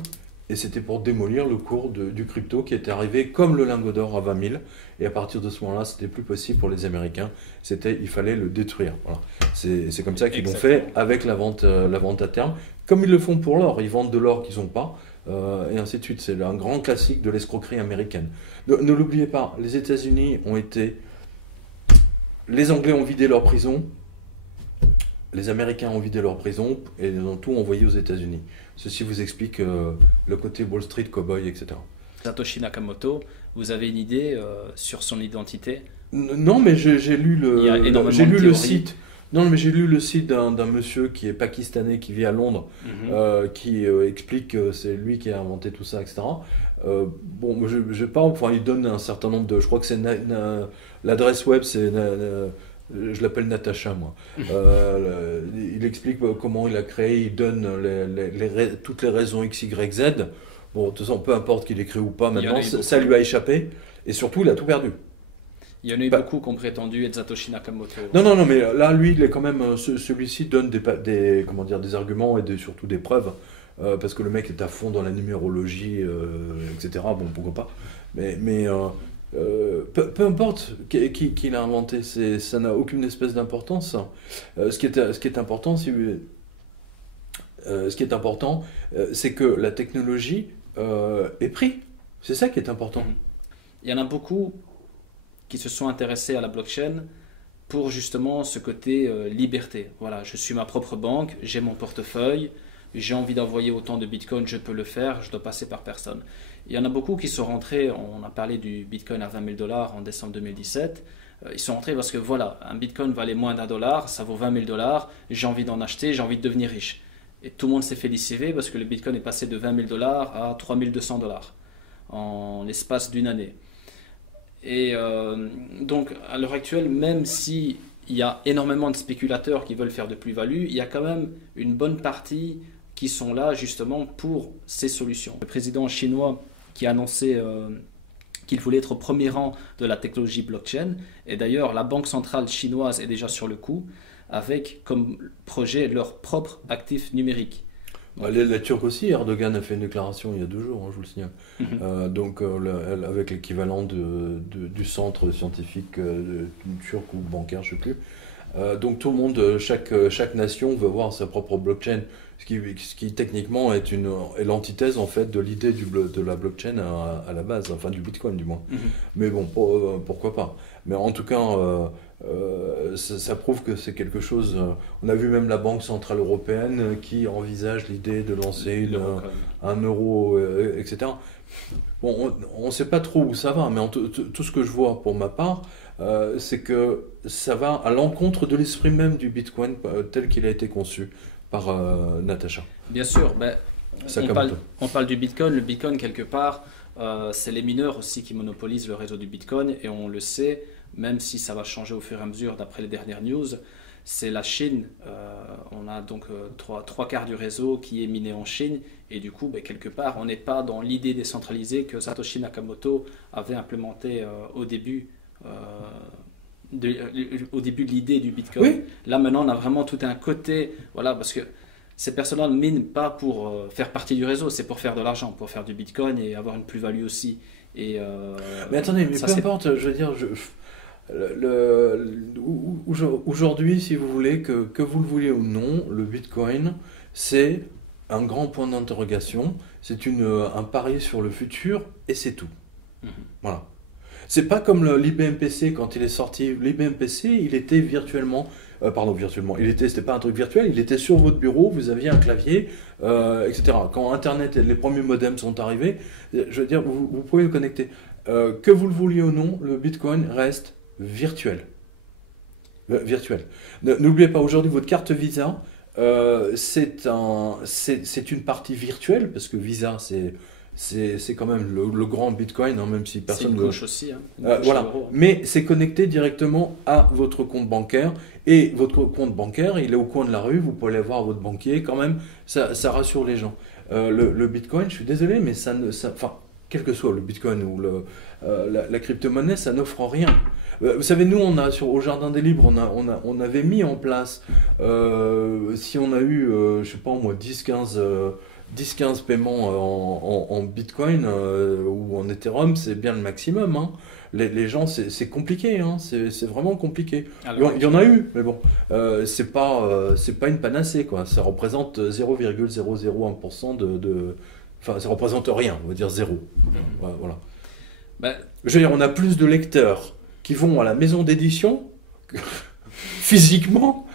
et c'était pour démolir le cours du crypto qui était arrivé comme le lingot d'or à 20 000. Et à partir de ce moment-là, c'était plus possible pour les Américains. Il fallait le détruire. Voilà. C'est comme ça qu'ils l'ont fait avec la vente à terme. Comme ils le font pour l'or. Ils vendent de l'or qu'ils n'ont pas. Et ainsi de suite. C'est un grand classique de l'escroquerie américaine. Ne l'oubliez pas, les États-Unis ont été... Les Anglais ont vidé leur prison. Les Américains ont vidé leur prison et ils ont tout envoyé aux États-Unis. Ceci vous explique le côté Wall Street, cowboy, etc. Satoshi Nakamoto, vous avez une idée sur son identité? Non, mais j'ai lu le site. Non, mais j'ai lu le site d'un monsieur qui est pakistanais, qui vit à Londres, qui explique que c'est lui qui a inventé tout ça, etc. Bon, je pas, enfin, il donne un certain nombre de... Je crois que c'est l'adresse web, c'est... Je l'appelle Natacha, moi. Il explique comment il a créé, il donne toutes les raisons X, Y, Z. Bon, de toute façon, peu importe qu'il ait créé ou pas, maintenant, ça lui a échappé. Et surtout, il a tout perdu. Il y en a eu beaucoup qui ont prétendu être Satoshi Nakamoto. Non, mais là, lui, il est quand même... Celui-ci donne comment dire, des arguments et surtout des preuves. Parce que le mec est à fond dans la numérologie, etc. Bon, pourquoi pas. Mais peu importe qui l'a inventé, ça n'a aucune espèce d'importance. Ce qui est important, c'est que la technologie est prise. C'est ça qui est important. Il y en a beaucoup qui se sont intéressés à la blockchain pour justement ce côté liberté. Voilà, je suis ma propre banque, j'ai mon portefeuille, j'ai envie d'envoyer autant de bitcoin, je peux le faire, je dois passer par personne. Il y en a beaucoup qui sont rentrés, on a parlé du bitcoin à 20 000 $ en décembre 2017, ils sont rentrés parce que voilà, un bitcoin valait moins d'$1, ça vaut 20 000 $, j'ai envie d'en acheter, j'ai envie de devenir riche. Et tout le monde s'est fait lessiver parce que le bitcoin est passé de 20 000 $ à 3 200 $ en l'espace d'une année. Et donc à l'heure actuelle, même si il y a énormément de spéculateurs qui veulent faire de plus-value, il y a quand même une bonne partie qui sont là justement pour ces solutions. Le président chinois qui a annoncé qu'il voulait être au premier rang de la technologie blockchain, et d'ailleurs la banque centrale chinoise est déjà sur le coup, avec comme projet leur propre actif numérique. La Turque aussi, Erdogan a fait une déclaration il y a 2 jours, hein, je vous le signale. Donc avec l'équivalent du centre scientifique turc ou bancaire, je ne sais plus. Donc tout le monde, chaque nation veut avoir sa propre blockchain, ce qui techniquement est l'antithèse en fait de l'idée de la blockchain à la base, enfin du bitcoin du moins. Mais bon, pourquoi pas. Mais en tout cas, ça prouve que c'est quelque chose... on a vu même la Banque Centrale Européenne qui envisage l'idée de lancer un euro, etc. Bon, on ne sait pas trop où ça va, mais tout ce que je vois pour ma part, c'est que ça va à l'encontre de l'esprit même du Bitcoin tel qu'il a été conçu par Natacha. Bien sûr, on parle du Bitcoin. Le Bitcoin, quelque part, c'est les mineurs aussi qui monopolisent le réseau du Bitcoin, et on le sait, même si ça va changer au fur et à mesure d'après les dernières news, c'est la Chine. On a donc 3/4 du réseau qui est miné en Chine, et du coup, quelque part, on n'est pas dans l'idée décentralisée que Satoshi Nakamoto avait implémentée au début de l'idée du Bitcoin. Oui. Là, maintenant, on a vraiment tout un côté, voilà, parce que ces personnes-là ne minent pas pour faire partie du réseau, c'est pour faire de l'argent, pour faire du Bitcoin et avoir une plus-value aussi. Et, mais attendez, peu importe, je veux dire, aujourd'hui, si vous voulez, que vous le vouliez ou non, le Bitcoin, c'est un grand point d'interrogation, c'est un pari sur le futur, et c'est tout. Voilà. C'est pas comme l'IBM PC quand il est sorti. L'IBM PC, il était virtuellement pardon, virtuellement. C'était pas un truc virtuel, il était sur votre bureau, vous aviez un clavier, etc. Quand Internet et les premiers modems sont arrivés, je veux dire, vous pouvez le connecter. Que vous le vouliez ou non, le Bitcoin reste virtuel. Virtuel. N'oubliez pas, aujourd'hui, votre carte Visa, c'est une partie virtuelle, parce que Visa, c'est quand même le grand Bitcoin, hein, même si personne... C'est une couche aussi. Hein, voilà. Mais c'est connecté directement à votre compte bancaire. Et votre compte bancaire, il est au coin de la rue, vous pouvez aller voir votre banquier. Quand même, ça rassure les gens. Le Bitcoin, je suis désolé, mais enfin, quel que soit le Bitcoin ou la crypto-monnaie, ça n'offre rien. Vous savez, nous, au Jardin des Libres, on avait mis en place, si on a eu, je sais pas moi, 10-15 paiements en Bitcoin ou en Ethereum, c'est bien le maximum. Hein. Les gens, c'est compliqué, hein. C'est vraiment compliqué. Alors, il y en a eu, mais bon, c'est pas une panacée, quoi. Ça représente 0,001% Enfin, ça représente rien, on va dire zéro. Voilà. Ben, je veux dire, on a plus de lecteurs qui vont à la maison d'édition, physiquement,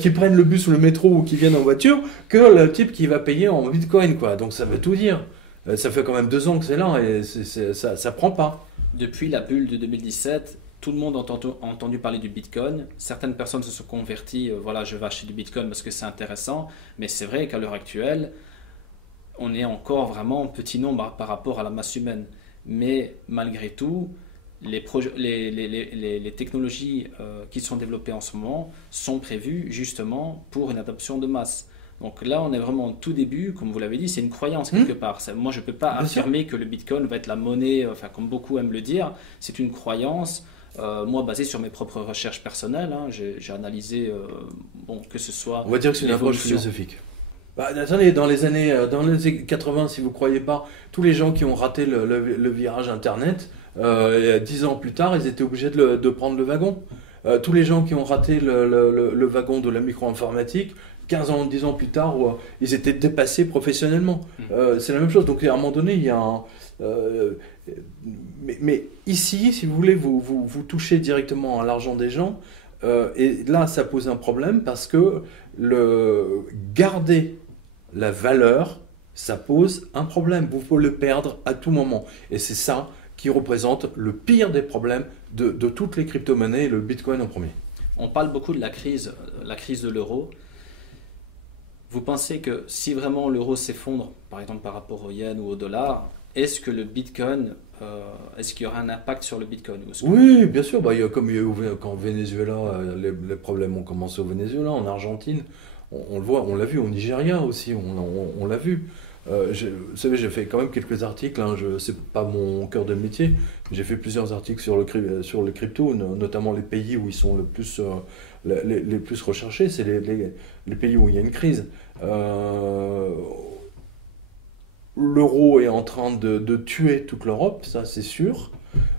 qui prennent le bus ou le métro ou qui viennent en voiture, que le type qui va payer en Bitcoin, quoi. Donc ça veut tout dire. Ça fait quand même 2 ans que c'est là et ça prend pas. Depuis la bulle de 2017, tout le monde a entendu parler du Bitcoin. Certaines personnes se sont converties, voilà, je vais acheter du Bitcoin parce que c'est intéressant. Mais c'est vrai qu'à l'heure actuelle, on est encore vraiment petit nombre par rapport à la masse humaine. Mais malgré tout, les technologies qui sont développées en ce moment sont prévues justement pour une adoption de masse. Donc là, on est vraiment au tout début, comme vous l'avez dit, c'est une croyance quelque part. Moi, je ne peux pas affirmer que le Bitcoin va être la monnaie, enfin, comme beaucoup aiment le dire. C'est une croyance, moi, basée sur mes propres recherches personnelles. Hein. J'ai analysé, que ce soit... On va dire que c'est une approche philosophique. Bah, attendez, dans les années 80, si vous ne croyez pas, tous les gens qui ont raté le virage Internet, 10 ans plus tard, ils étaient obligés de prendre le wagon. Tous les gens qui ont raté le wagon de la micro-informatique, 10 ans plus tard, ils étaient dépassés professionnellement. C'est la même chose. Donc à un moment donné, il y a un... mais ici, si vous voulez, vous touchez directement à l'argent des gens. Et là, ça pose un problème parce que garder la valeur, ça pose un problème. Vous pouvez le perdre à tout moment. Et c'est ça qui représente le pire des problèmes de toutes les crypto-monnaies et le Bitcoin en premier. On parle beaucoup de la crise de l'euro. Vous pensez que si vraiment l'euro s'effondre, par exemple par rapport au yen ou au dollar, est-ce que le Bitcoin, est-ce qu'il y aura un impact sur le Bitcoin? Oui, bien sûr. Bah, quand au Venezuela, les problèmes ont commencé au Venezuela, en Argentine, on le voit, on l'a vu au Nigeria aussi, on l'a vu. Vous savez, j'ai fait quand même quelques articles, hein, c'est pas mon cœur de métier, mais j'ai fait plusieurs articles sur le crypto, notamment les pays où ils sont les plus recherchés, c'est les pays où il y a une crise. L'euro est en train de tuer toute l'Europe, ça c'est sûr.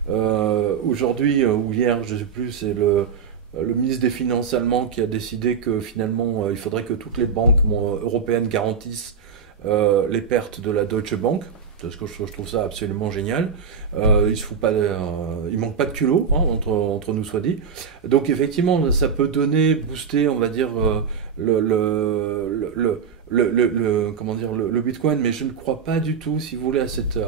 Aujourd'hui ou hier, je ne sais plus, c'est le ministre des Finances allemand qui a décidé que finalement il faudrait que toutes les banques européennes garantissent les pertes de la Deutsche Bank. Parce que je trouve ça absolument génial. Il manque pas de culot, hein, entre nous soit dit. Donc effectivement, ça peut booster, on va dire, le Bitcoin, mais je ne crois pas du tout, si vous voulez, à cette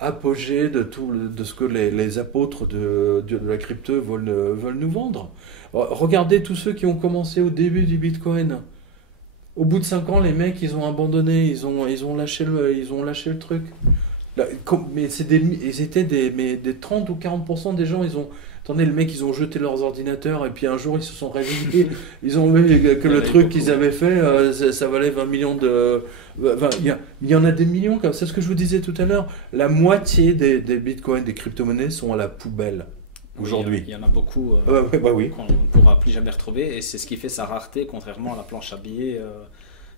apogée de ce que les apôtres de la crypto veulent nous vendre. Regardez tous ceux qui ont commencé au début du Bitcoin. Au bout de 5 ans, les mecs, ils ont abandonné, ils ont lâché le truc. Là, mais c'était des 30 ou 40% des gens, attendez, les mecs, ils ont jeté leurs ordinateurs et puis un jour, ils se sont réveillés. Ils ont vu que le truc qu'ils avaient fait, ça valait 20 millions de... Il y en a des millions, c'est ce que je vous disais tout à l'heure. La moitié des bitcoins, des crypto-monnaies sont à la poubelle. Aujourd'hui. Oui, il y en a beaucoup oui. qu'on ne pourra plus jamais retrouver et c'est ce qui fait sa rareté contrairement à la planche à billets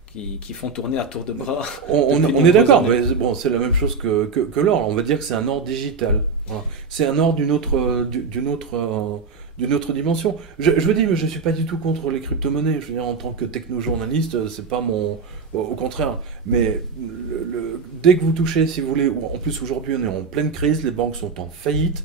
qui font tourner à tour de bras. On est d'accord, mais bon, c'est la même chose que l'or. On va dire que c'est un or digital. Voilà. C'est un or d'une autre dimension. Je vous dis, mais je ne suis pas du tout contre les crypto-monnaies. Je veux dire, en tant que techno-journaliste, c'est pas mon... Au contraire. Mais dès que vous touchez, si vous voulez, en plus aujourd'hui on est en pleine crise, les banques sont en faillite.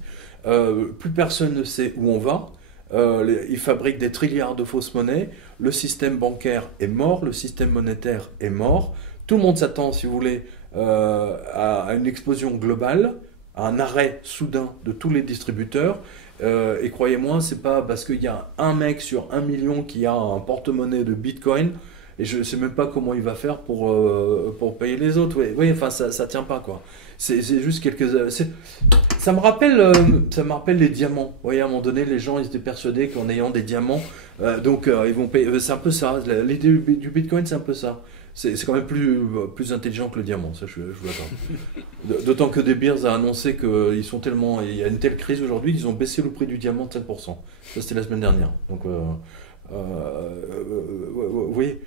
Plus personne ne sait où on va. Ils fabriquent des trilliards de fausses monnaies. Le système bancaire est mort, le système monétaire est mort. Tout le monde s'attend, si vous voulez, à une explosion globale, à un arrêt soudain de tous les distributeurs. Et croyez-moi, c'est pas parce qu'il y a un mec sur 1 million qui a un porte-monnaie de Bitcoin, et je sais même pas comment il va faire pour payer les autres. Oui, oui, enfin, ça tient pas, quoi. C'est juste ça me rappelle les diamants. Vous voyez, à un moment donné, les gens ils étaient persuadés qu'en ayant des diamants, ils vont payer. C'est un peu ça. L'idée du Bitcoin, c'est un peu ça. C'est quand même plus intelligent que le diamant, ça je vous l'accorde. D'autant que De Beers a annoncé qu'il y a une telle crise aujourd'hui qu'ils ont baissé le prix du diamant de 7%. Ça c'était la semaine dernière. Donc, vous voyez.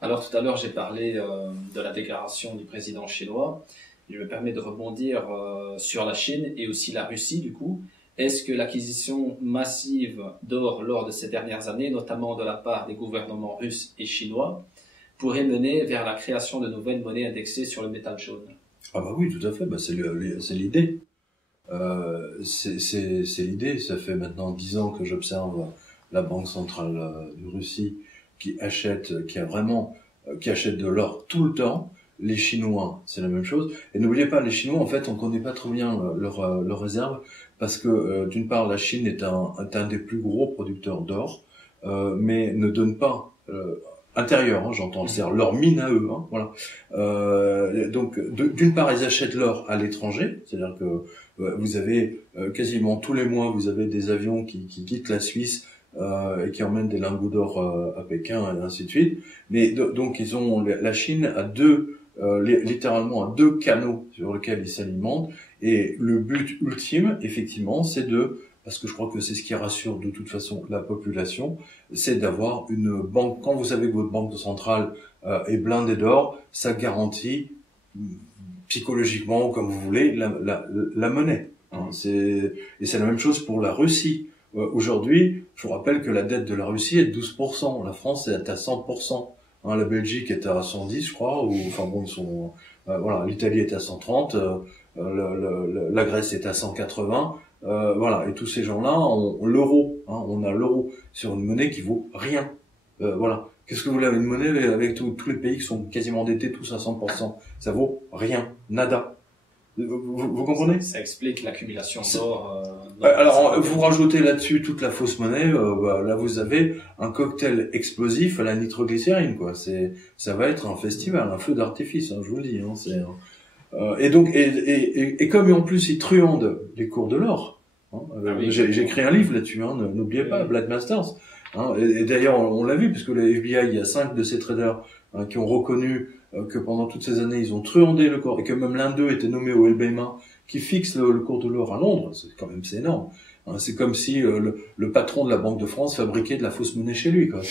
Alors tout à l'heure, j'ai parlé de la déclaration du président chinois. Je me permets de rebondir sur la Chine et aussi la Russie du coup. Est-ce que l'acquisition massive d'or lors de ces dernières années, notamment de la part des gouvernements russes et chinois, pourrait mener vers la création de nouvelles monnaies indexées sur le métal jaune? Ah bah oui, tout à fait, bah c'est l'idée. C'est l'idée. Ça fait maintenant 10 ans que j'observe la Banque centrale de Russie qui achète de l'or tout le temps. Les Chinois, c'est la même chose. Et n'oubliez pas, les Chinois, en fait, on connaît pas trop bien leurs réserves parce que, d'une part, la Chine est un des plus gros producteurs d'or, mais ne donne pas intérieur, hein, j'entends, c'est leur mine à eux, hein, voilà. Donc, d'une part, ils achètent l'or à l'étranger, c'est-à-dire que vous avez quasiment tous les mois, vous avez des avions qui quittent la Suisse et qui emmènent des lingots d'or à Pékin et ainsi de suite. Mais donc, la Chine a littéralement à 2 canaux sur lesquels ils s'alimentent. Et le but ultime, effectivement, parce que je crois que c'est ce qui rassure de toute façon la population, c'est d'avoir une banque. Quand vous savez que votre banque centrale est blindée d'or, ça garantit psychologiquement, comme vous voulez, la monnaie. Hein. Et c'est la même chose pour la Russie. Aujourd'hui, je vous rappelle que la dette de la Russie est de 12%. La France est à 100%. Hein, la Belgique est à 110, je crois. Enfin bon, ils sont. Voilà, l'Italie est à 130. La Grèce est à 180. Voilà, et tous ces gens-là ont l'euro. Hein, on a l'euro sur une monnaie qui vaut rien. Voilà. Qu'est-ce que vous voulez avec une monnaie avec tous les pays qui sont quasiment endettés tous à 100%? Ça vaut rien, nada. Vous comprenez? Ça explique l'accumulation d'or. Alors, vous rajoutez là-dessus toute la fausse monnaie, là vous avez un cocktail explosif à la nitroglycérine, quoi. Ça va être un festival, un feu d'artifice, hein, je vous le dis. Hein, et donc, et comme en plus ils truandent les cours de l'or. Hein, oui, j'ai écrit un livre là-dessus, hein, n'oubliez pas, Black Masters. Hein, et d'ailleurs, on l'a vu, puisque la FBI, il y a 5 de ces traders hein, qui ont reconnu que pendant toutes ces années, ils ont truandé le cours, et que même l'un d'eux était nommé au LBMA, qui fixe le cours de l'or à Londres. C'est énorme. Hein, c'est comme si le patron de la Banque de France fabriquait de la fausse monnaie chez lui, quoi.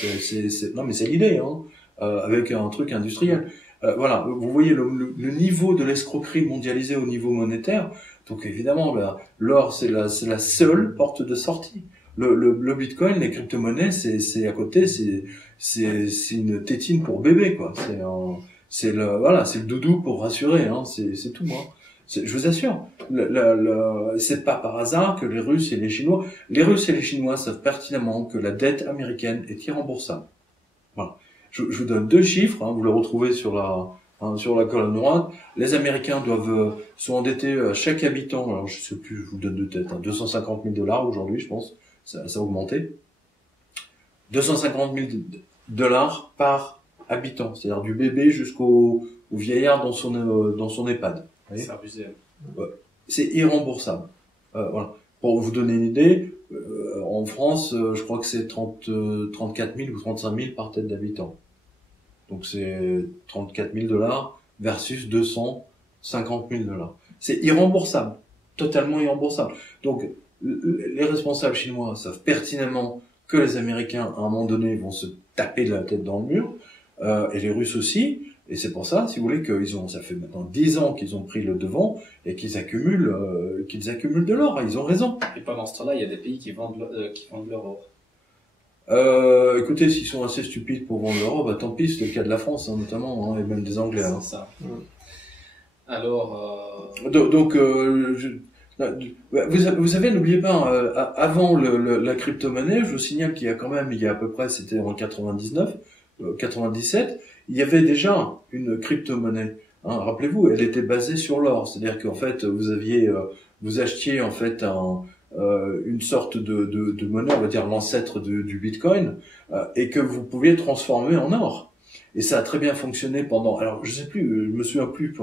Non, mais c'est l'idée, hein, avec un truc industriel. Voilà, vous voyez le niveau de l'escroquerie mondialisée au niveau monétaire. Donc évidemment, l'or, c'est la seule porte de sortie. Le Bitcoin, les crypto-monnaies, c'est à côté, c'est une tétine pour bébé, quoi. C'est le doudou pour rassurer, hein. C'est tout, hein. Je vous assure. C'est pas par hasard que les Russes et les Chinois savent pertinemment que la dette américaine est irremboursable. Voilà. Je vous donne 2 chiffres, hein, vous le retrouvez sur la colonne droite. Les Américains sont endettés à chaque habitant, alors je sais plus, je vous donne de tête, hein, $250 000 aujourd'hui, je pense. Ça a augmenté. $250 000 par habitant, c'est-à-dire du bébé jusqu'au vieillard dans son EHPAD. C'est abusé. C'est irremboursable. Voilà. Pour vous donner une idée, en France, je crois que c'est 34 000 ou 35 000 par tête d'habitant. Donc c'est 34 000 dollars versus 250 000 dollars. C'est irremboursable, totalement irremboursable. Donc les responsables chinois savent pertinemment que les Américains, à un moment donné, vont se taper de la tête dans le mur, et les Russes aussi. Et c'est pour ça, si vous voulez, ça fait maintenant 10 ans qu'ils ont pris le devant et qu'ils accumulent de l'or. Ils ont raison. Et pendant ce temps-là, il y a des pays qui vendent leur or. Écoutez, s'ils sont assez stupides pour vendre l'or, bah tant pis, c'est le cas de la France, hein, notamment, hein, et même des Anglais. Hein. C'est ça. Alors. Vous savez, n'oubliez pas, avant la crypto-monnaie, je vous signale qu'il y a quand même, il y a à peu près, c'était en 99, 97, il y avait déjà une crypto-monnaie. Hein, rappelez-vous, elle était basée sur l'or, c'est-à-dire qu'en fait, vous achetiez en fait une sorte de monnaie, on va dire l'ancêtre du Bitcoin, et que vous pouviez transformer en or. Et ça a très bien fonctionné pendant. Alors, je sais plus, je me souviens plus.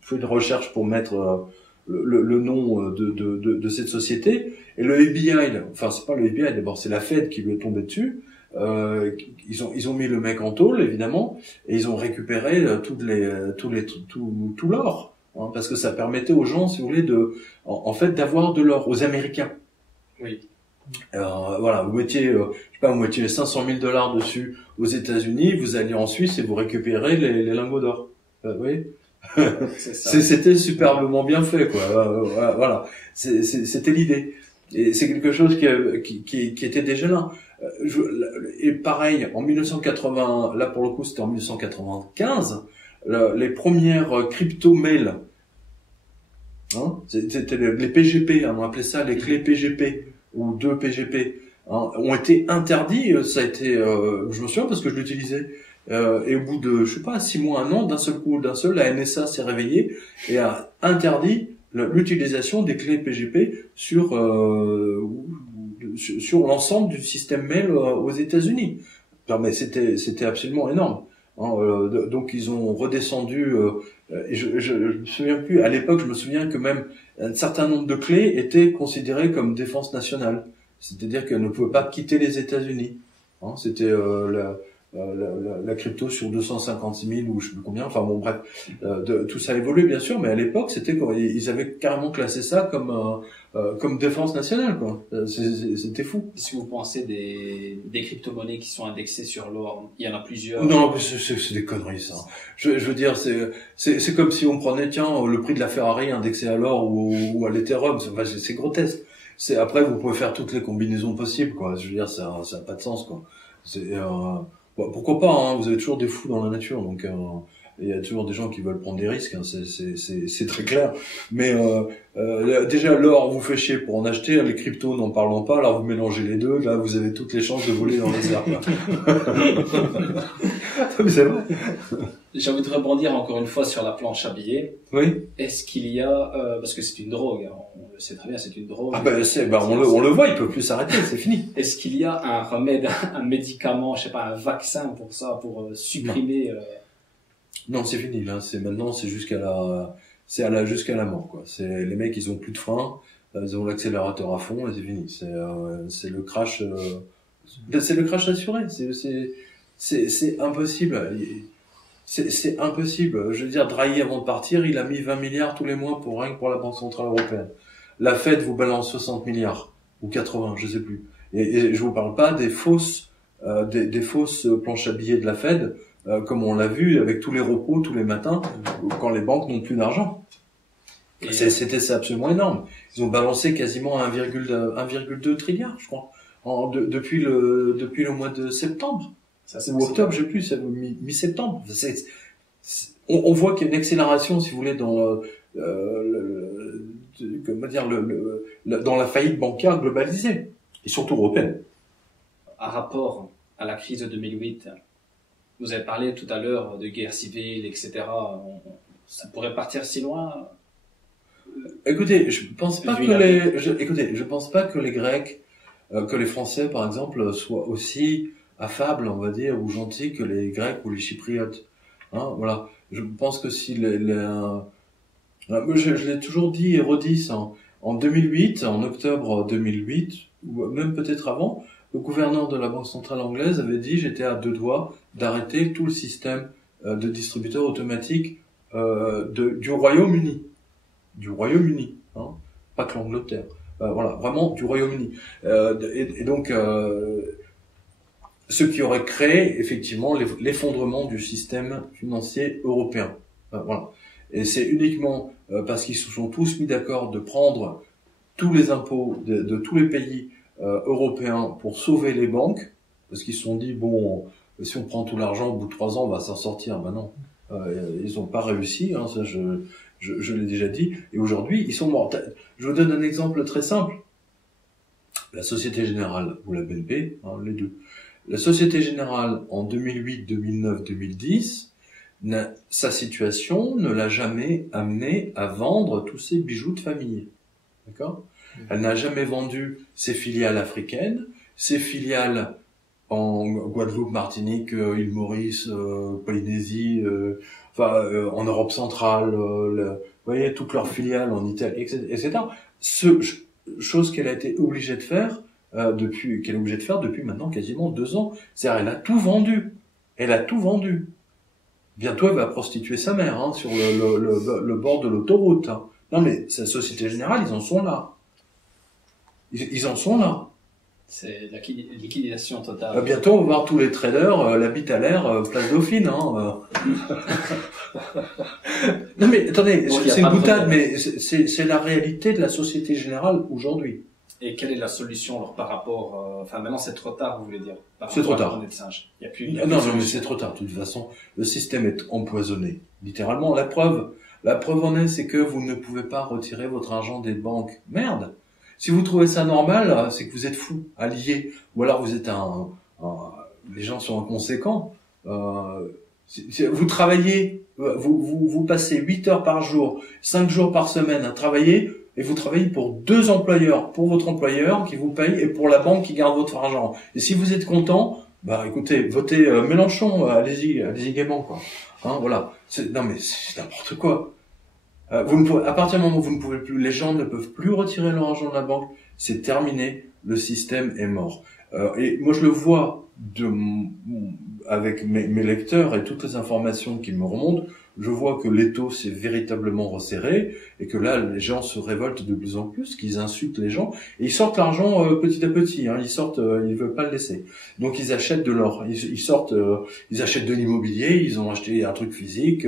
Fait une recherche pour mettre le nom de cette société. Et le FBI, enfin c'est pas le FBI d'abord, c'est la Fed qui lui est tombée dessus. Ils ont mis le mec en tôle évidemment, et ils ont récupéré tout l'or, hein, parce que ça permettait aux gens, si vous voulez, en fait d'avoir de l'or aux Américains. Oui. Voilà, vous mettiez, je sais pas, vous mettiez 500 000 dollars dessus aux États-Unis, vous alliez en Suisse et vous récupérez les lingots d'or. Oui. C'était superbement bien fait, quoi. Voilà, c'était l'idée. Et c'est quelque chose qui était déjà là. Et pareil, en 1980, là pour le coup c'était en 1995, les premières crypto-mails, hein, c'était les PGP, hein, on appelait ça les clés PGP ou 2 PGP, hein, ont été interdits. Ça a été, je me souviens parce que je l'utilisais. Et au bout de, je sais pas, 6 mois, 1 an, d'un seul, la NSA s'est réveillée et a interdit l'utilisation des clés PGP sur l'ensemble du système mail aux États-Unis. Non, mais c'était absolument énorme. Hein, donc ils ont redescendu. Et je me souviens plus. À l'époque, je me souviens que même un certain nombre de clés étaient considérées comme défense nationale, c'est-à-dire qu'elles ne pouvaient pas quitter les États-Unis. Hein, c'était la crypto sur 256 000 ou je sais plus combien, enfin bon bref, tout ça a évolué bien sûr, mais à l'époque c'était ils avaient carrément classé ça comme défense nationale, quoi. C'était fou. Si vous pensez des crypto-monnaies qui sont indexées sur l'or, il y en a plusieurs. Non, mais c'est des conneries ça. Je veux dire, c'est comme si on prenait le prix de la Ferrari indexé à l'or ou à l'Ethereum, c'est grotesque. Après vous pouvez faire toutes les combinaisons possibles, quoi. Je veux dire, ça a pas de sens, quoi. Bon, pourquoi pas, hein, vous avez toujours des fous dans la nature, donc il y a toujours des gens qui veulent prendre des risques, hein, c'est très clair. Mais déjà l'or vous fait chier pour en acheter, les cryptos n'en parlons pas, alors vous mélangez les deux, là vous avez toutes les chances de voler dans les airs. Mais c'est vrai. J'ai envie de rebondir encore une fois sur la planche à billets. Oui. Est-ce qu'il y a, parce que c'est une drogue, hein, on le sait très bien, c'est une drogue. Ah on le voit, il peut plus s'arrêter, c'est fini. Est-ce qu'il y a un remède, un médicament, je sais pas, un vaccin pour ça, pour supprimer Non, c'est fini là. Maintenant, c'est jusqu'à la mort, quoi. Les mecs, ils ont plus de frein, ils ont l'accélérateur à fond et c'est fini. C'est le crash. C'est le crash assuré. C'est impossible. C'est impossible. Je veux dire, Draghi, avant de partir, il a mis 20 milliards tous les mois rien que pour la Banque Centrale Européenne. La Fed vous balance 60 milliards. Ou 80, je sais plus. Et je vous parle pas des fausses planches à billets de la Fed, comme on l'a vu avec tous les repos tous les matins, quand les banques n'ont plus d'argent. C'est absolument énorme. Ils ont balancé quasiment 1,2 trilliard, je crois, depuis le mois de septembre. Ou octobre, je sais plus, c'est mi-septembre. On voit qu'il y a une accélération, si vous voulez, dans dans la faillite bancaire globalisée, et surtout européenne. À rapport à la crise de 2008, vous avez parlé tout à l'heure de guerre civile, etc. Ça pourrait partir si loin? Écoutez, je pense pas que les Grecs, que les Français, par exemple, soient aussi affables, on va dire, ou gentils que les Grecs ou les Chypriotes. Hein, voilà. Je pense que si je l'ai toujours dit et redit ça. En 2008, en octobre 2008, ou même peut-être avant, le gouverneur de la Banque centrale anglaise avait dit, j'étais à 2 doigts d'arrêter tout le système de distributeurs automatiques du Royaume-Uni. Du Royaume-Uni, hein, pas que l'Angleterre. Voilà, vraiment du Royaume-Uni. Et donc, ce qui aurait créé effectivement l'effondrement du système financier européen. Voilà. Et c'est uniquement parce qu'ils se sont tous mis d'accord de prendre tous les impôts de tous les pays européens pour sauver les banques, parce qu'ils se sont dit, bon, si on prend tout l'argent, au bout de 3 ans, on va s'en sortir. Ben non, ils n'ont pas réussi, hein, ça je l'ai déjà dit, et aujourd'hui, ils sont morts. Je vous donne un exemple très simple. La Société Générale ou la BNP, hein, les deux. La Société Générale, en 2008, 2009, 2010, sa situation ne l'a jamais amené à vendre tous ses bijoux de famille. D'accord ? Elle n'a jamais vendu ses filiales africaines, ses filiales en Guadeloupe, Martinique, île Maurice, Polynésie, en Europe centrale, vous voyez, toutes leurs filiales en Italie, etc. Chose qu'elle a été obligée de faire depuis maintenant quasiment 2 ans. C'est-à-dire, elle a tout vendu. Elle a tout vendu. Bientôt, elle va prostituer sa mère, hein, sur le bord de l'autoroute. Hein. Non, mais sa Société Générale, ils en sont là. Ils en sont là. C'est la liquidation totale. Bientôt, on va voir tous les traders, la bite à l'air, place Dauphine. Hein, Non, mais attendez, c'est une boutade, mais c'est la réalité de la Société Générale aujourd'hui. Et quelle est la solution alors par rapport... Enfin, maintenant, c'est trop tard, vous voulez dire. C'est trop tard. Il y a plus, non, mais c'est trop tard. De toute façon, le système est empoisonné. Littéralement, la preuve en est, c'est que vous ne pouvez pas retirer votre argent des banques. Merde. Si vous trouvez ça normal, c'est que vous êtes fou, allié. Ou alors vous êtes les gens sont inconséquents. Vous travaillez, vous passez 8 heures par jour, 5 jours par semaine à travailler, et vous travaillez pour 2 employeurs, pour votre employeur qui vous paye et pour la banque qui garde votre argent. Et si vous êtes content, bah écoutez, votez Mélenchon, allez-y gaiement, quoi. Hein, voilà. Non mais c'est n'importe quoi. À partir du moment où vous ne pouvez plus, les gens ne peuvent plus retirer leur argent de la banque, c'est terminé, le système est mort. Et moi je le vois avec mes lecteurs et toutes les informations qui me remontent, je vois que l'étau s'est véritablement resserré et que là les gens se révoltent de plus en plus, qu'ils insultent les gens et ils sortent l'argent petit à petit. Hein, ils veulent pas le laisser. Donc ils achètent de l'or, ils achètent de l'immobilier, ils ont acheté un truc physique.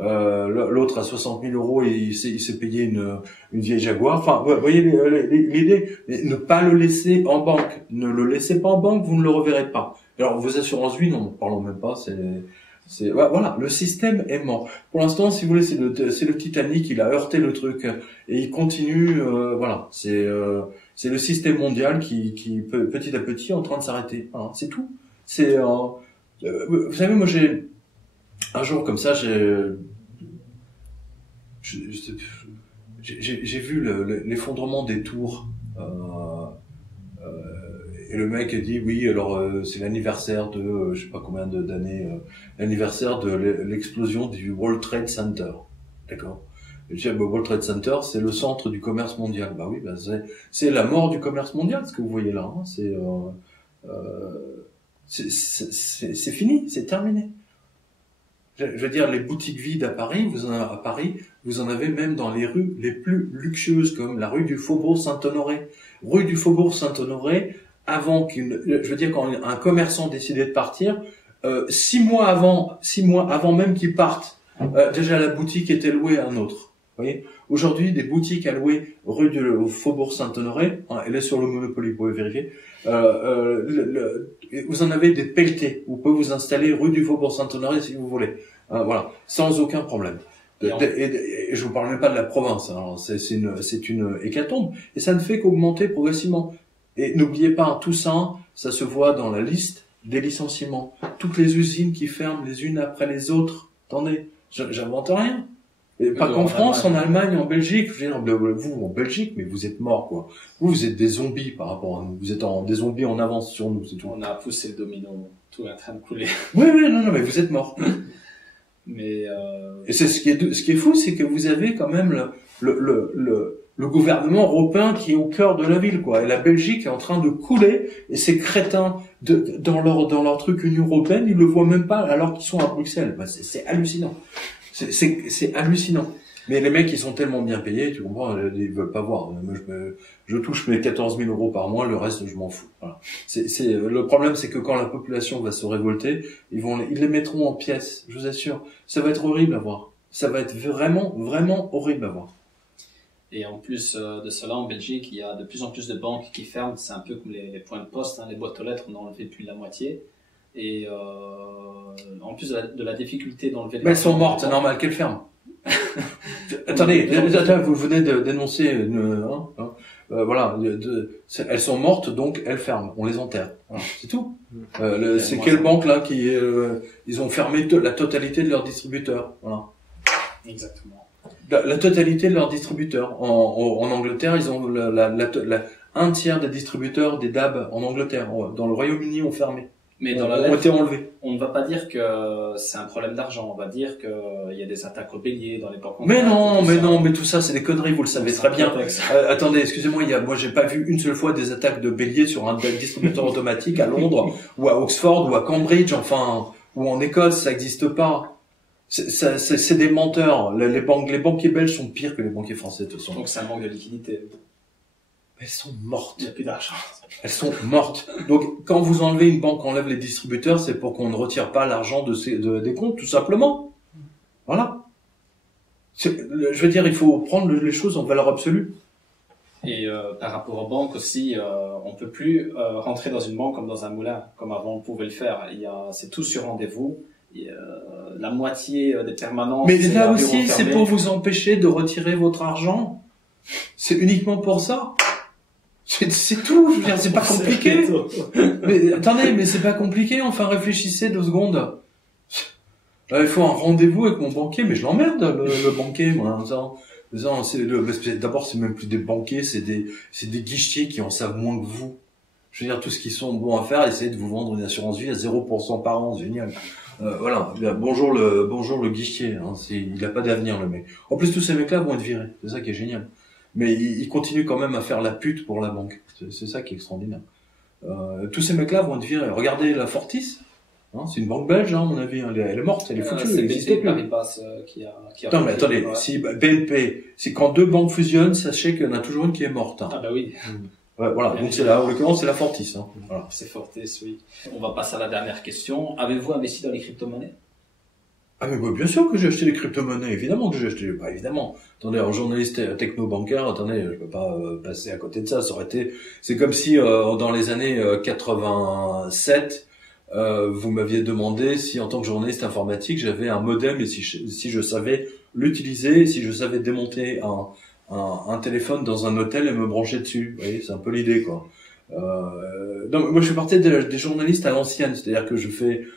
L'autre à 60 000 euros, il s'est payé une vieille Jaguar. Enfin, vous voyez l'idée, ne pas le laisser en banque. Ne le laissez pas en banque, vous ne le reverrez pas. Alors vos assurances vie, non, parlons même pas. Voilà, le système est mort. Pour l'instant, si vous voulez, c'est le Titanic, il a heurté le truc et il continue. Voilà, c'est le système mondial qui petit à petit est en train de s'arrêter. Hein, c'est tout. Vous savez, moi un jour comme ça, j'ai vu l'effondrement des tours. Et le mec a dit oui, alors c'est l'anniversaire de je sais pas combien d'années, l'anniversaire de l'explosion du World Trade Center. D'accord. Et je dis, World Trade Center, c'est le centre du commerce mondial. Bah oui, c'est la mort du commerce mondial, ce que vous voyez là. Hein. C'est fini, c'est terminé. Je veux dire, les boutiques vides à Paris, vous en avez même dans les rues les plus luxueuses, comme la rue du Faubourg Saint-Honoré. Rue du Faubourg Saint-Honoré, je veux dire, quand un commerçant décidait de partir, 6 mois avant même qu'il parte, déjà la boutique était louée à un autre. Vous voyez, aujourd'hui, des boutiques à louer rue du Faubourg Saint-Honoré, hein, elle est sur le Monopoly, vous pouvez vérifier. Vous en avez des pelletés. Vous pouvez vous installer rue du Faubourg Saint-Honoré si vous voulez. Voilà, sans aucun problème. Et je vous parle même pas de la province. Hein. C'est une hécatombe. Et ça ne fait qu'augmenter progressivement. Et n'oubliez pas, tout ça se voit dans la liste des licenciements. Toutes les usines qui ferment les unes après les autres. Attendez, j'invente rien. Et pas qu'en France, en Allemagne, en Belgique. Je veux dire, vous, en Belgique, mais vous êtes morts, quoi. Vous êtes des zombies par rapport à nous. Vous êtes des zombies en avance sur nous, c'est tout. On a poussé le domino. Tout est en train de couler. Oui, non, mais vous êtes morts. Et c'est ce qui est fou, c'est que vous avez quand même le gouvernement européen qui est au cœur de la ville, quoi. Et la Belgique est en train de couler, et ces crétins, dans leur truc Union européenne, ils le voient même pas, alors qu'ils sont à Bruxelles. Bah, c'est hallucinant. C'est hallucinant. Mais les mecs, ils sont tellement bien payés, tu comprends, ils veulent pas voir. Moi, je touche mes 14 000 euros par mois, le reste, je m'en fous. Voilà. Le problème, c'est que quand la population va se révolter, ils les mettront en pièces, je vous assure. Ça va être horrible à voir. Ça va être vraiment, vraiment horrible à voir. Et en plus de cela, en Belgique, il y a de plus en plus de banques qui ferment. C'est un peu comme les points de poste, hein, les boîtes aux lettres, on a enlevé plus de la moitié. Et en plus de la difficulté d'enlever... Mais elles sont mortes, c'est normal qu'elles ferment. Attendez, vous venez de dénoncer voilà, elles sont mortes, donc elles ferment, on les enterre. Voilà, c'est tout. C'est quelle banque là qui ils ont fermé la totalité de leurs distributeurs. Voilà. Exactement. La totalité de leurs distributeurs. En Angleterre, ils ont un tiers des distributeurs des DAB en Angleterre. Dans le Royaume-Uni, ont fermé. Mais dans la ont lettre, été enlevés. On ne va pas dire que c'est un problème d'argent. On va dire qu'il y a des attaques au bélier dans les banques. Mais non, tout ça, c'est des conneries, vous le savez très bien. Attendez, excusez-moi, moi, j'ai pas vu une seule fois des attaques de bélier sur un distributeur automatique à Londres, ou à Oxford, ou à Cambridge, enfin, ou en Écosse, ça existe pas. C'est des menteurs. Les banquiers belges sont pires que les banquiers français, de toute façon. Donc c'est un manque de liquidité. Elles sont mortes. Il n'y a plus d'argent. Elles sont mortes. Donc, quand vous enlevez une banque, enlève les distributeurs, c'est pour qu'on ne retire pas l'argent des comptes, tout simplement. Voilà. Je veux dire, il faut prendre les choses en valeur absolue. Et par rapport aux banques aussi, on peut plus rentrer dans une banque comme dans un moulin, comme avant on pouvait le faire. C'est tout sur rendez-vous. La moitié des permanences. Mais là aussi, c'est pour vous empêcher de retirer votre argent. C'est uniquement pour ça. C'est tout, je veux dire, c'est pas compliqué. Mais attendez, mais c'est pas compliqué, enfin réfléchissez 2 secondes. Là, il faut un rendez-vous avec mon banquier, mais je l'emmerde, le banquier, moi. D'abord, c'est même plus des banquiers, c'est des guichetiers qui en savent moins que vous. Je veux dire, tout ce qu'ils sont bons à faire, essayer de vous vendre une assurance vie à 0% par an, c'est génial. Voilà, bonjour le guichetier, hein, il a pas d'avenir, le mec. En plus, tous ces mecs-là vont être virés, c'est ça qui est génial. Mais il continue quand même à faire la pute pour la banque. C'est ça qui est extraordinaire. Tous ces mecs-là vont être virés. Regardez la Fortis. Hein, c'est une banque belge, hein, à mon avis. Elle est morte, elle est foutue. C'est BNP Paribas qui a... Non, mais attendez. Si BNP, c'est quand 2 banques fusionnent, sachez qu'il y en a toujours une qui est morte. Hein. Ah bah oui. Ouais, voilà. Donc c'est là, en l'occurrence, c'est la Fortis. Hein. Voilà. C'est Fortis, oui. On va passer à la dernière question. Avez-vous investi dans les crypto-monnaies? Ah mais bien sûr que j'ai acheté des crypto-monnaies, évidemment que j'ai acheté, pas évidemment. Attendez, un journaliste techno-bancaire, attendez, je peux pas passer à côté de ça. Ça aurait été, c'est comme si dans les années 87, vous m'aviez demandé si en tant que journaliste informatique, j'avais un modem et si je savais l'utiliser, si je savais démonter un téléphone dans un hôtel et me brancher dessus. Vous voyez, c'est un peu l'idée, quoi. Non, moi je fais partie des journalistes à l'ancienne, c'est-à-dire que je fais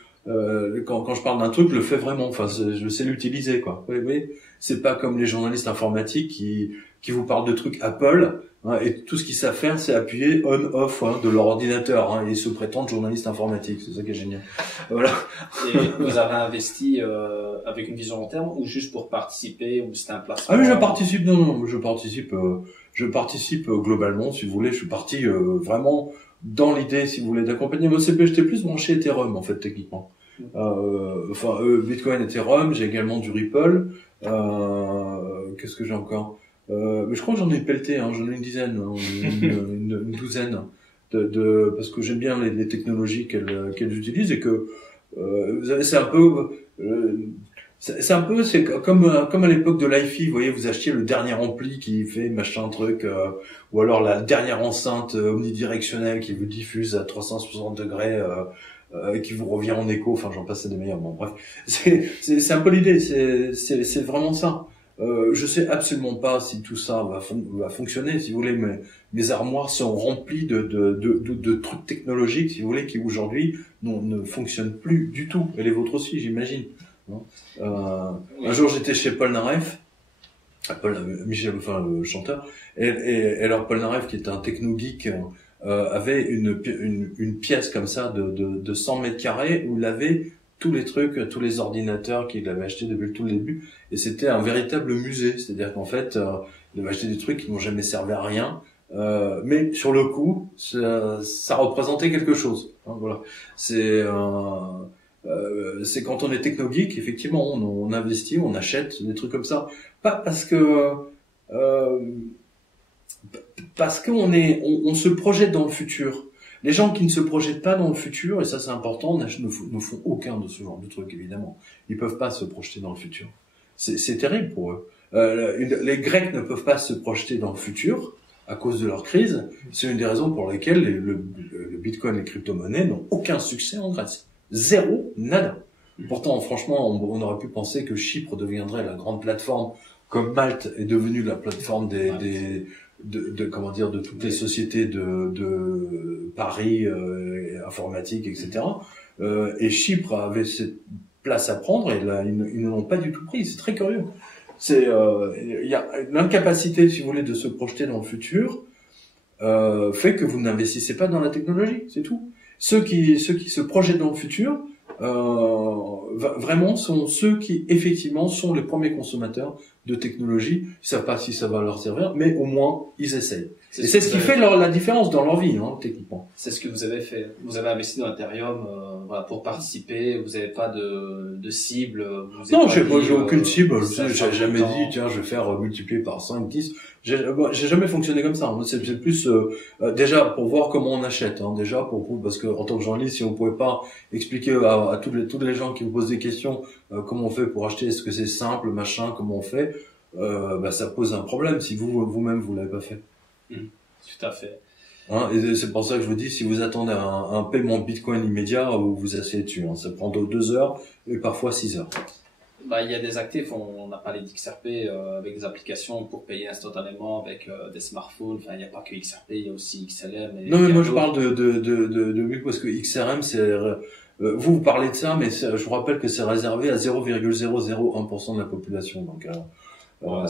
quand je parle d'un truc, je le fais vraiment. Enfin, je sais l'utiliser, quoi. Oui. C'est pas comme les journalistes informatiques qui vous parlent de trucs Apple, hein, et tout ce qu'ils savent faire, c'est appuyer on/off de leur ordinateur, hein, et ils se prétendent journalistes informatiques. C'est ça qui est génial. Voilà. Et vous avez investi avec une vision long terme ou juste pour participer ou c'était un placement? Ah oui, je participe. Non, je participe globalement, si vous voulez. Je suis parti vraiment dans l'idée, si vous voulez, d'accompagner mon CP. J'étais plus branché Ethereum, en fait, techniquement. Bitcoin, Ethereum, j'ai également du Ripple. Qu'est-ce que j'ai encore? Mais je crois que j'en ai pelleté, hein, j'en ai une dizaine, une douzaine, parce que j'aime bien les technologies qu'elles utilisent et que, vous savez, c'est comme à l'époque de l'iFi, vous voyez, vous achetiez le dernier ampli qui fait machin truc, ou alors la dernière enceinte omnidirectionnelle qui vous diffuse à 360 degrés, qui vous revient en écho, enfin j'en passe des meilleurs. Bon bref, c'est un peu l'idée, c'est vraiment ça. Je sais absolument pas si tout ça va fonctionner, si vous voulez, mais mes armoires sont remplies de trucs technologiques, si vous voulez, qui aujourd'hui ne fonctionnent plus du tout. Et les vôtres aussi, j'imagine. Un jour j'étais chez Paul Naref, Michel, enfin le chanteur, et alors Paul Naref, qui est un techno geek, avait une pièce comme ça de 100 mètres carrés où il avait tous les trucs, tous les ordinateurs qu'il avait achetés depuis tout le début, et c'était un véritable musée. C'est-à-dire qu'en fait, il avait acheté des trucs qui n'ont jamais servi à rien, mais sur le coup, ça représentait quelque chose. Hein, voilà. C'est quand on est techno-geek, effectivement, on investit, on achète des trucs comme ça. Pas parce qu'on se projette dans le futur. Les gens qui ne se projettent pas dans le futur, et ça c'est important, ne font aucun de ce genre de trucs, évidemment. Ils peuvent pas se projeter dans le futur. C'est terrible pour eux. Les Grecs ne peuvent pas se projeter dans le futur à cause de leur crise. C'est une des raisons pour lesquelles le Bitcoin et les crypto-monnaies n'ont aucun succès en Grèce. Zéro, nada. Pourtant, franchement, on aurait pu penser que Chypre deviendrait la grande plateforme, comme Malte est devenue la plateforme de toutes les sociétés de Paris, informatique, etc. Et Chypre avait cette place à prendre, et là, ils ne l'ont pas du tout pris. C'est très curieux. Il y a l'incapacité, si vous voulez, de se projeter dans le futur, fait que vous n'investissez pas dans la technologie, c'est tout. Ceux qui se projettent dans le futur, vraiment sont ceux qui effectivement sont les premiers consommateurs de technologie. Ils savent pas si ça va leur servir, mais au moins ils essayent. Et c'est ce qui fait la différence dans leur vie, hein, techniquement. C'est ce que vous avez fait. Vous avez investi dans Ethereum, voilà, pour participer. Vous n'avez pas de cible. Non, j'ai aucune cible. J'ai jamais dit, tiens, je vais faire multiplier par 5, 10. J'ai jamais fonctionné comme ça. C'est plus déjà pour voir comment on achète. Hein, déjà parce que en tant que journaliste, si on pouvait pas expliquer à tous les gens qui vous posent des questions comment on fait pour acheter, est-ce que c'est simple, machin, comment on fait, ça pose un problème si vous-même vous l'avez pas fait. Tout à fait. Hein, et c'est pour ça que je vous dis, si vous attendez un paiement Bitcoin immédiat, vous asseyez dessus. Hein, ça prend 2 heures et parfois 6 heures. Il y a des actifs, on a parlé d'XRP avec des applications pour payer instantanément avec des smartphones. Enfin, il n'y a pas que XRP, il y a aussi XLM. Non, mais moi je parle de parce que XRM, c'est vous parlez de ça, mais je vous rappelle que c'est réservé à 0,001% de la population. Donc voilà.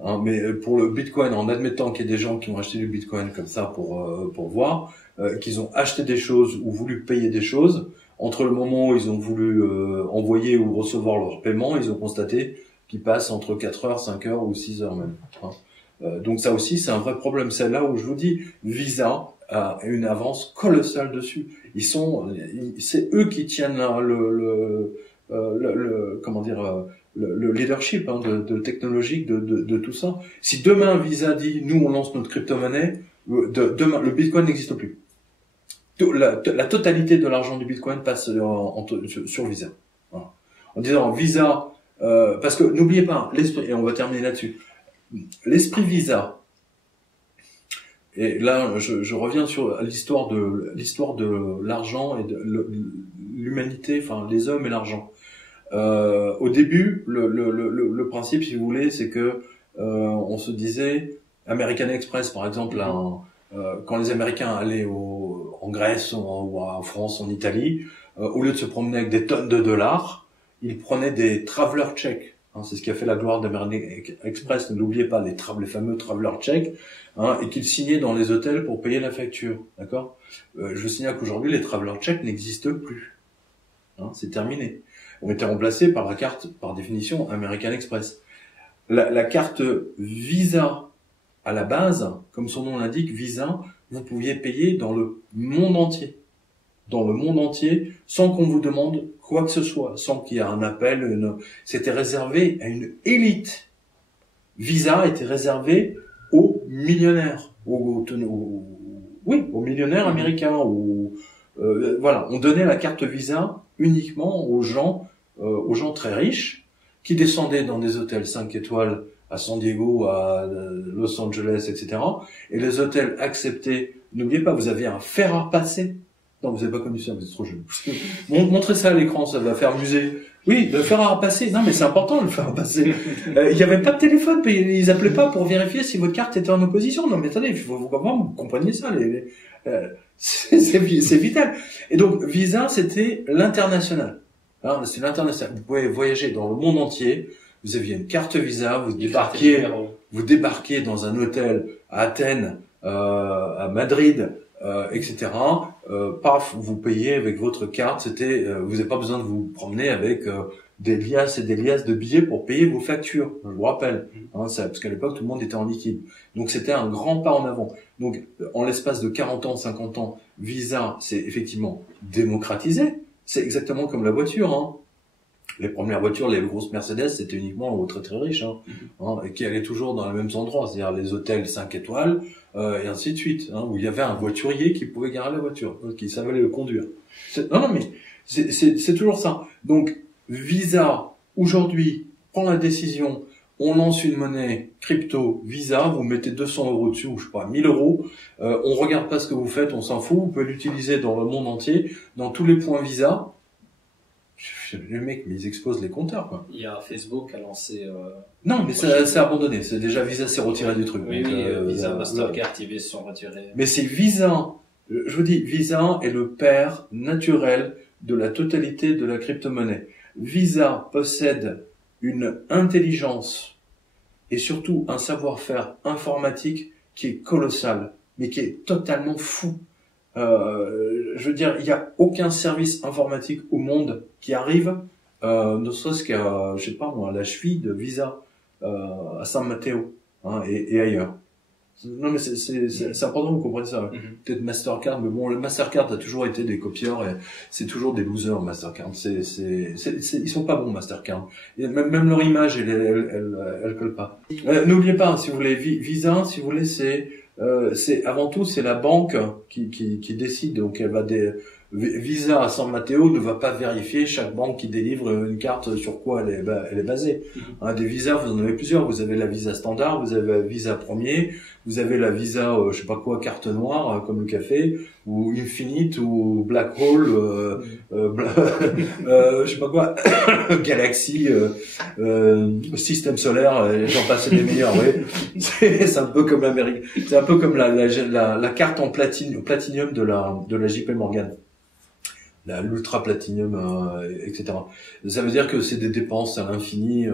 Hein, mais pour le Bitcoin, en admettant qu'il y ait des gens qui ont acheté du Bitcoin comme ça pour voir, qu'ils ont acheté des choses ou voulu payer des choses, entre le moment où ils ont voulu envoyer ou recevoir leur paiement, ils ont constaté qu'ils passent entre 4 heures, 5 heures ou 6 heures même. Hein. Donc ça aussi, c'est un vrai problème. C'est là où je vous dis, Visa a une avance colossale dessus. C'est eux qui tiennent le leadership de technologique de tout ça. Si demain Visa dit nous on lance notre crypto-monnaie, demain le Bitcoin n'existe plus. La totalité de l'argent du Bitcoin passe sur Visa. Voilà. En disant Visa, parce que n'oubliez pas l'esprit, et on va terminer là-dessus. L'esprit Visa. Et là, je reviens sur l'histoire de l'argent et de l'humanité, enfin les hommes et l'argent. Au début, le principe, si vous voulez, c'est que on se disait American Express, par exemple, quand les Américains allaient en Grèce ou en France, en Italie, au lieu de se promener avec des tonnes de dollars, ils prenaient des traveler checks. Hein, c'est ce qui a fait la gloire d'American Express. Ne l'oubliez pas, les fameux traveler checks, hein, et qu'ils signaient dans les hôtels pour payer la facture. D'accord. Je vous signale qu'aujourd'hui, les traveler checks n'existent plus. Hein, c'est terminé. Ont été remplacés par la carte, par définition, American Express. La carte Visa, à la base, comme son nom l'indique, Visa, vous pouviez payer dans le monde entier. Dans le monde entier, sans qu'on vous demande quoi que ce soit, sans qu'il y ait un appel. C'était réservé à une élite. Visa était réservé aux millionnaires, aux millionnaires américains. Voilà, on donnait la carte Visa uniquement aux gens très riches qui descendaient dans des hôtels 5 étoiles à San Diego, à Los Angeles, etc. Et les hôtels acceptaient. N'oubliez pas, vous aviez un fer à repasser. Non, vous n'avez pas connu ça, vous êtes trop jeune. Montrez ça à l'écran, ça va faire musée. Oui, le fer à repasser. Non, mais c'est important, le fer à repasser. Il n'y avait pas de téléphone, ils appelaient pas pour vérifier si votre carte était en opposition. Non, mais attendez, il faut vous compreniez ça. C'est vital. Et donc, Visa, c'était l'international. Hein, c'est l'international. Vous pouvez voyager dans le monde entier. Vous aviez une carte Visa, vous débarquiez dans un hôtel à Athènes, à Madrid, etc. Paf, vous payez avec votre carte. Vous n'avez pas besoin de vous promener avec des liasses et des liasses de billets pour payer vos factures. Je vous rappelle, parce qu'à l'époque tout le monde était en liquide. Donc c'était un grand pas en avant. Donc en l'espace de 40 ans, 50 ans, Visa s'est effectivement démocratisé. C'est exactement comme la voiture. Les premières voitures, les grosses Mercedes, c'était uniquement aux très très riches, et qui allaient toujours dans les mêmes endroits, c'est-à-dire les hôtels 5 étoiles, et ainsi de suite, où il y avait un voiturier qui pouvait garer la voiture, qui savait le conduire. Non, mais c'est toujours ça. Donc, Visa, aujourd'hui, prend la décision, on lance une monnaie crypto Visa, vous mettez 200 € dessus, ou je sais pas, 1000 €, on regarde pas ce que vous faites, on s'en fout, vous pouvez l'utiliser dans le monde entier, dans tous les points Visa. Les mecs, mais ils explosent les compteurs, quoi. Il y a Facebook qui a lancé... Non, mais c'est abandonné. C'est déjà Visa s'est retiré du truc. Oui, Visa, Mastercard, TV se sont retirés. Mais c'est Visa. Je vous dis, Visa est le père naturel de la totalité de la crypto-monnaie. Visa possède une intelligence et surtout un savoir-faire informatique qui est colossal, mais qui est totalement fou. Je veux dire, il n'y a aucun service informatique au monde qui arrive, ne serait-ce qu'à, je sais pas moi, à la cheville de Visa, à San Mateo, et ailleurs. Non mais c'est important, vous comprenez ça. Peut-être Mastercard, mais bon, le Mastercard a toujours été des copieurs et c'est toujours des losers, Mastercard. Ils sont pas bons, Mastercard. Et même leur image, elle colle pas. N'oubliez pas, si vous voulez, Visa, si vous voulez, c'est avant tout, c'est la banque qui décide. Donc elle va Visa à San Mateo ne va pas vérifier chaque banque qui délivre une carte sur quoi elle est basée. Des visas, vous en avez plusieurs. Vous avez la Visa standard, vous avez la Visa premier, vous avez la Visa, je sais pas quoi, carte noire comme le café, ou Infinite, ou Black Hole, je sais pas quoi, Galaxy, système solaire, j'en passe des meilleurs. Oui, c'est un peu comme l'Amérique. C'est un peu comme la carte en platinium de la JP Morgan. L'ultra platinium, etc. Ça veut dire que c'est des dépenses à l'infini.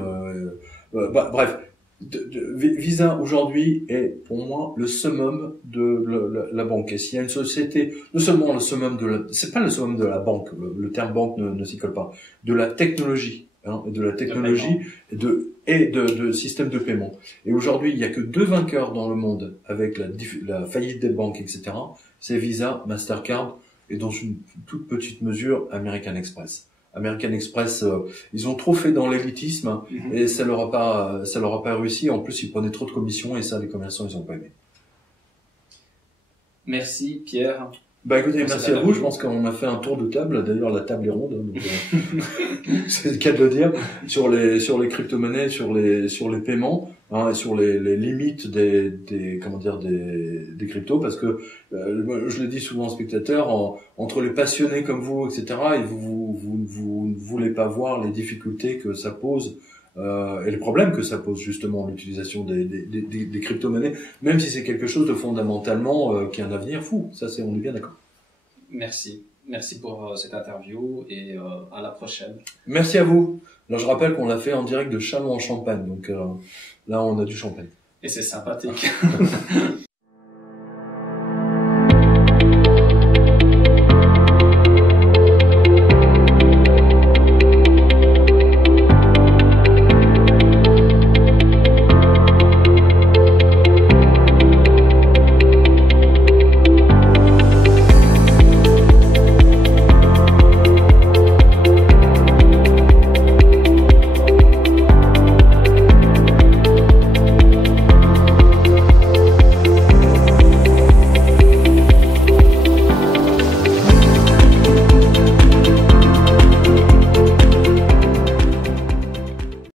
Bref, Visa aujourd'hui est pour moi le summum de la banque. Et s'il y a une société, non seulement le summum c'est pas le summum de la banque, le terme banque ne s'y colle pas, de la technologie, de la technologie et de système de paiement. Et aujourd'hui, il y a que 2 vainqueurs dans le monde avec la faillite des banques, etc. C'est Visa, Mastercard, et dans une toute petite mesure, American Express. American Express, ils ont trop fait dans l'élitisme et ça leur a pas réussi. En plus, ils prenaient trop de commissions et ça, les commerçants, ils ont pas aimé. Merci Pierre. Écoutez, merci à vous. Je pense qu'on a fait un tour de table. D'ailleurs, la table est ronde, donc c'est le cas de le dire. Sur les crypto-monnaies, sur les paiements, et sur les limites des cryptos, parce que je le dis souvent aux spectateurs, entre les passionnés comme vous, etc. et vous ne voulez pas voir les difficultés que ça pose. Et les problèmes que ça pose justement l'utilisation des crypto-monnaies, même si c'est quelque chose de fondamentalement qui a un avenir fou. Ça, on est bien d'accord. Merci pour cette interview et à la prochaine. Merci à vous. Alors je rappelle qu'on l'a fait en direct de Châlons en Champagne, donc là on a du champagne. Et c'est sympathique.